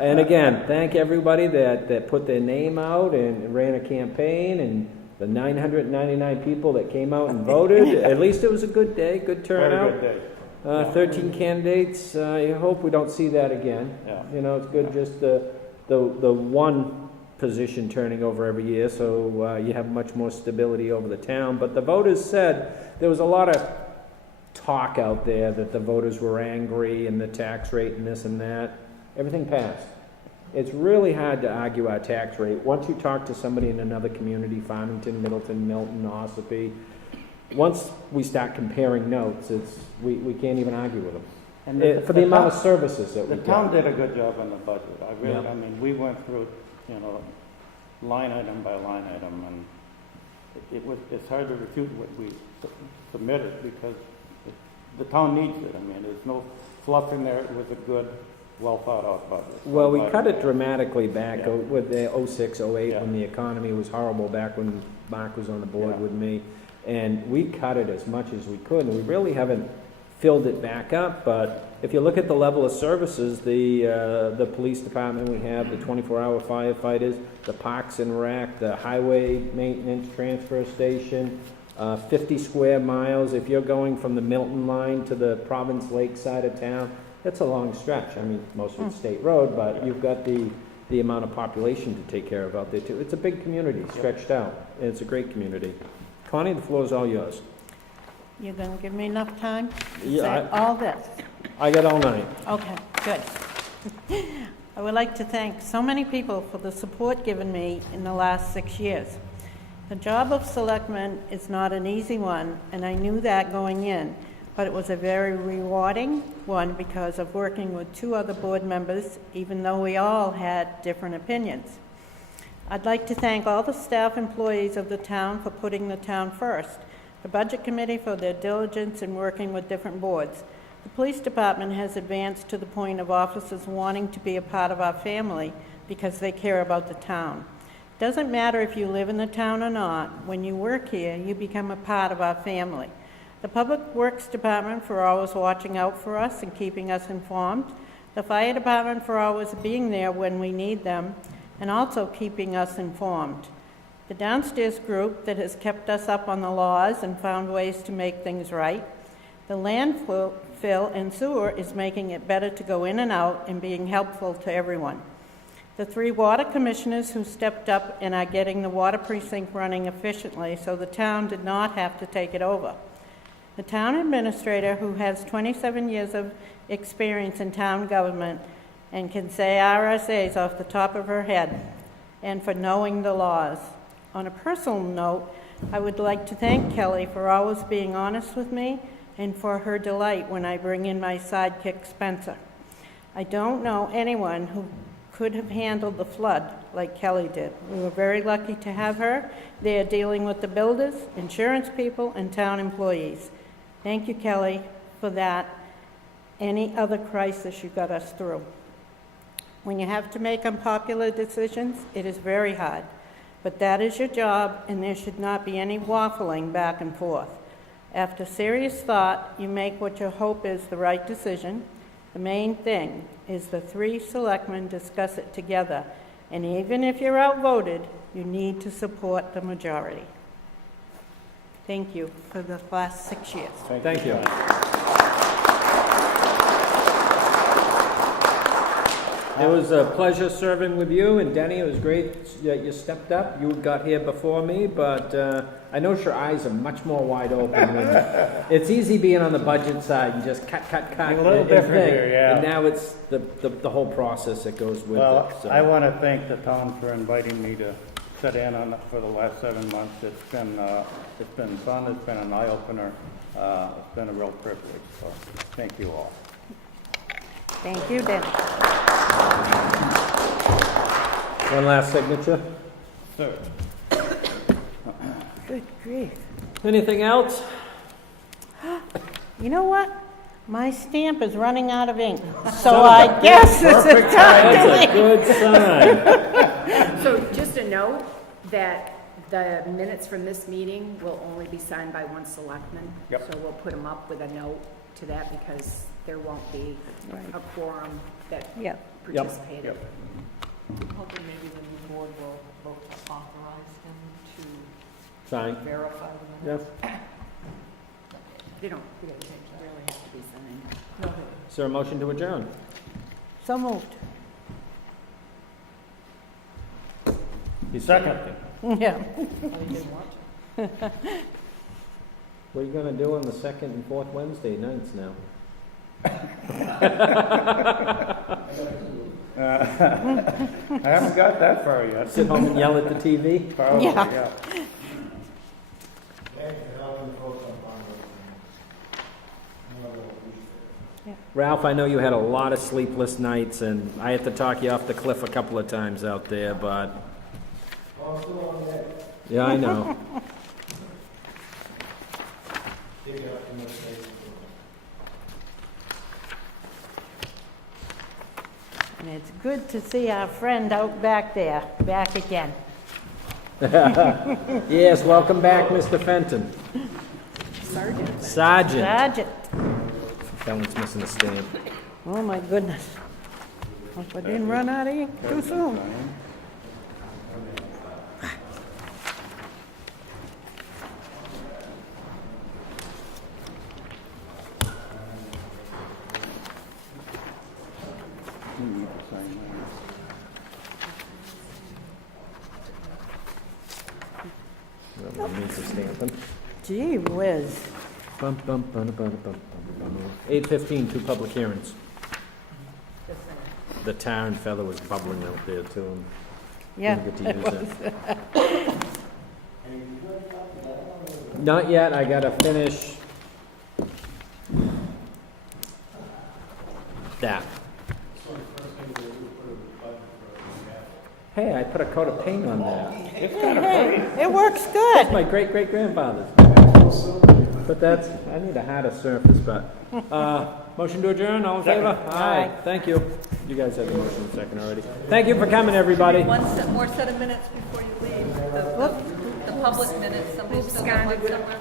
and again, thank everybody that put their name out and ran a campaign, and the 999 people that came out and voted. At least it was a good day, good turnout. Very good day. 13 candidates. I hope we don't see that again. Yeah. You know, it's good just the one position turning over every year, so you have much more stability over the town. But the voters said there was a lot of talk out there that the voters were angry and the tax rate and this and that. Everything passed. It's really hard to argue our tax rate. Once you talk to somebody in another community, Farmington, Middleton, Milton, Ossipee, once we start comparing notes, we can't even argue with them. And For the amount of services that we The get. town did a good job on the budget. Yeah. I mean, we went through, you know, line item by line item, and it's hard to refute what we submitted, because the town needs it. I mean, there's no fluff in there. It was a good, well-thought-out budget. Well, we cut it dramatically back Yeah. with the 06, 08, Yeah. when the economy was horrible, back when Mark was on the board Yeah. with me. And we cut it as much as we could, and we really haven't filled it back up. But if you look at the level of services, the police department we have, the 24-hour firefighters, the parks and rec, the highway maintenance transfer station, 50 square miles. If you're going from the Milton line to the Province Lake side of town, It's a long stretch. I mean, most of it's state road, but you've got the amount of population to take care of out there too. It's a big community, stretched out, and it's a great community. Connie, the floor is all yours. You're gonna give me enough time to Yeah, say all this? I got all night. Okay, good. I would like to thank so many people for the support given me in the last 6 years. The job of selectman is not an easy one, and I knew that going in, but it was a very rewarding one because of working with 2 other board members, even though we all had different opinions. I'd like to thank all the staff employees of the town for putting the town first, the budget committee for their diligence in working with different boards. The police department has advanced to the point of officers wanting to be a part of our family because they care about the town. It doesn't matter if you live in the town or not. When you work here, you become a part of our family. The Public Works Department for always watching out for us and keeping us informed. The Fire Department for always being there when we need them and also keeping us informed. The downstairs group that has kept us up on the laws and found ways to make things right. The landfill and sewer is making it better to go in and out and being helpful to everyone. The 3 water commissioners who stepped up and are getting the water precinct running efficiently so the town did not have to take it over. The town administrator who has 27 years of experience in town government and can say RSAs off the top of her head, and for knowing the laws. On a personal note, I would like to thank Kelley for always being honest with me and for her delight when I bring in my sidekick Spencer. I don't know anyone who could have handled the flood like Kelley did. We were very lucky to have her there dealing with the builders, insurance people, and town employees. Thank you, Kelley, for that. Any other crisis you got us through. When you have to make unpopular decisions, it is very hard. But that is your job, and there should not be any waffling back and forth. After serious thought, you make what you hope is the right decision. The main thing is the 3 selectmen discuss it together, and even if you're outvoted, you need to support the majority. Thank you for the last 6 years. Thank you. It was a pleasure serving with you, and Denny, it was great that you stepped up. You got here before me, but I notice your eyes are much more wide open. It's easy being on the budget side. You just cut. A little different here, yeah. And now it's the whole process that goes with Well, it. So. I want to thank the town for inviting me to sit in on it for the last 7 months. It's been fun. It's been an eye-opener. It's been a real privilege. So thank you all. Thank you, Denny. One last signature. Sir. Good grief. Anything else? You know what? My stamp is running out of ink, so I guess this is time to That's a leave. good sign. So just a note that the minutes from this meeting will only be signed by 1 selectman. Yep. So we'll put them up with a note to that because there won't be a quorum that Yep. participated. Yep. Hoping maybe the new board will vote to authorize him Sign. to verify the minutes. Yes. They don't really have to be signed. Is there a motion to adjourn? So moved. You second. Yeah. What are you going to do on the 2nd and 4th Wednesday nights now? I haven't got that far yet. Sit home and yell at the TV? Probably, Yeah. yeah. Ralph, I know you had a lot of sleepless nights, and I had to talk you off the cliff a couple of times out there, but... Yeah, I know. And it's good to see our friend out back there, back again. Yes, welcome back, Mr. Fenton. Sergeant. Sergeant. Sergeant. That one's missing a stamp. Oh, my goodness. Hope I didn't run out of ink too soon. You need to sign that. Well, needs a stamping. Gee whiz. 8:15, 2 public hearings. The town feather was bubbling out there too. Yeah, Didn't get to it use was. Not yet, I gotta finish that. Hey, I put a coat of paint on that. Hey, it works good. That's my great-great-grandfather's. But that's, I need a harder surface, but, motion to adjourn, all in favor? Aye. Thank you. You guys have the motion second already. Thank you for coming, everybody. More set of minutes before you leave. The public minutes, somebody's still got one somewhere.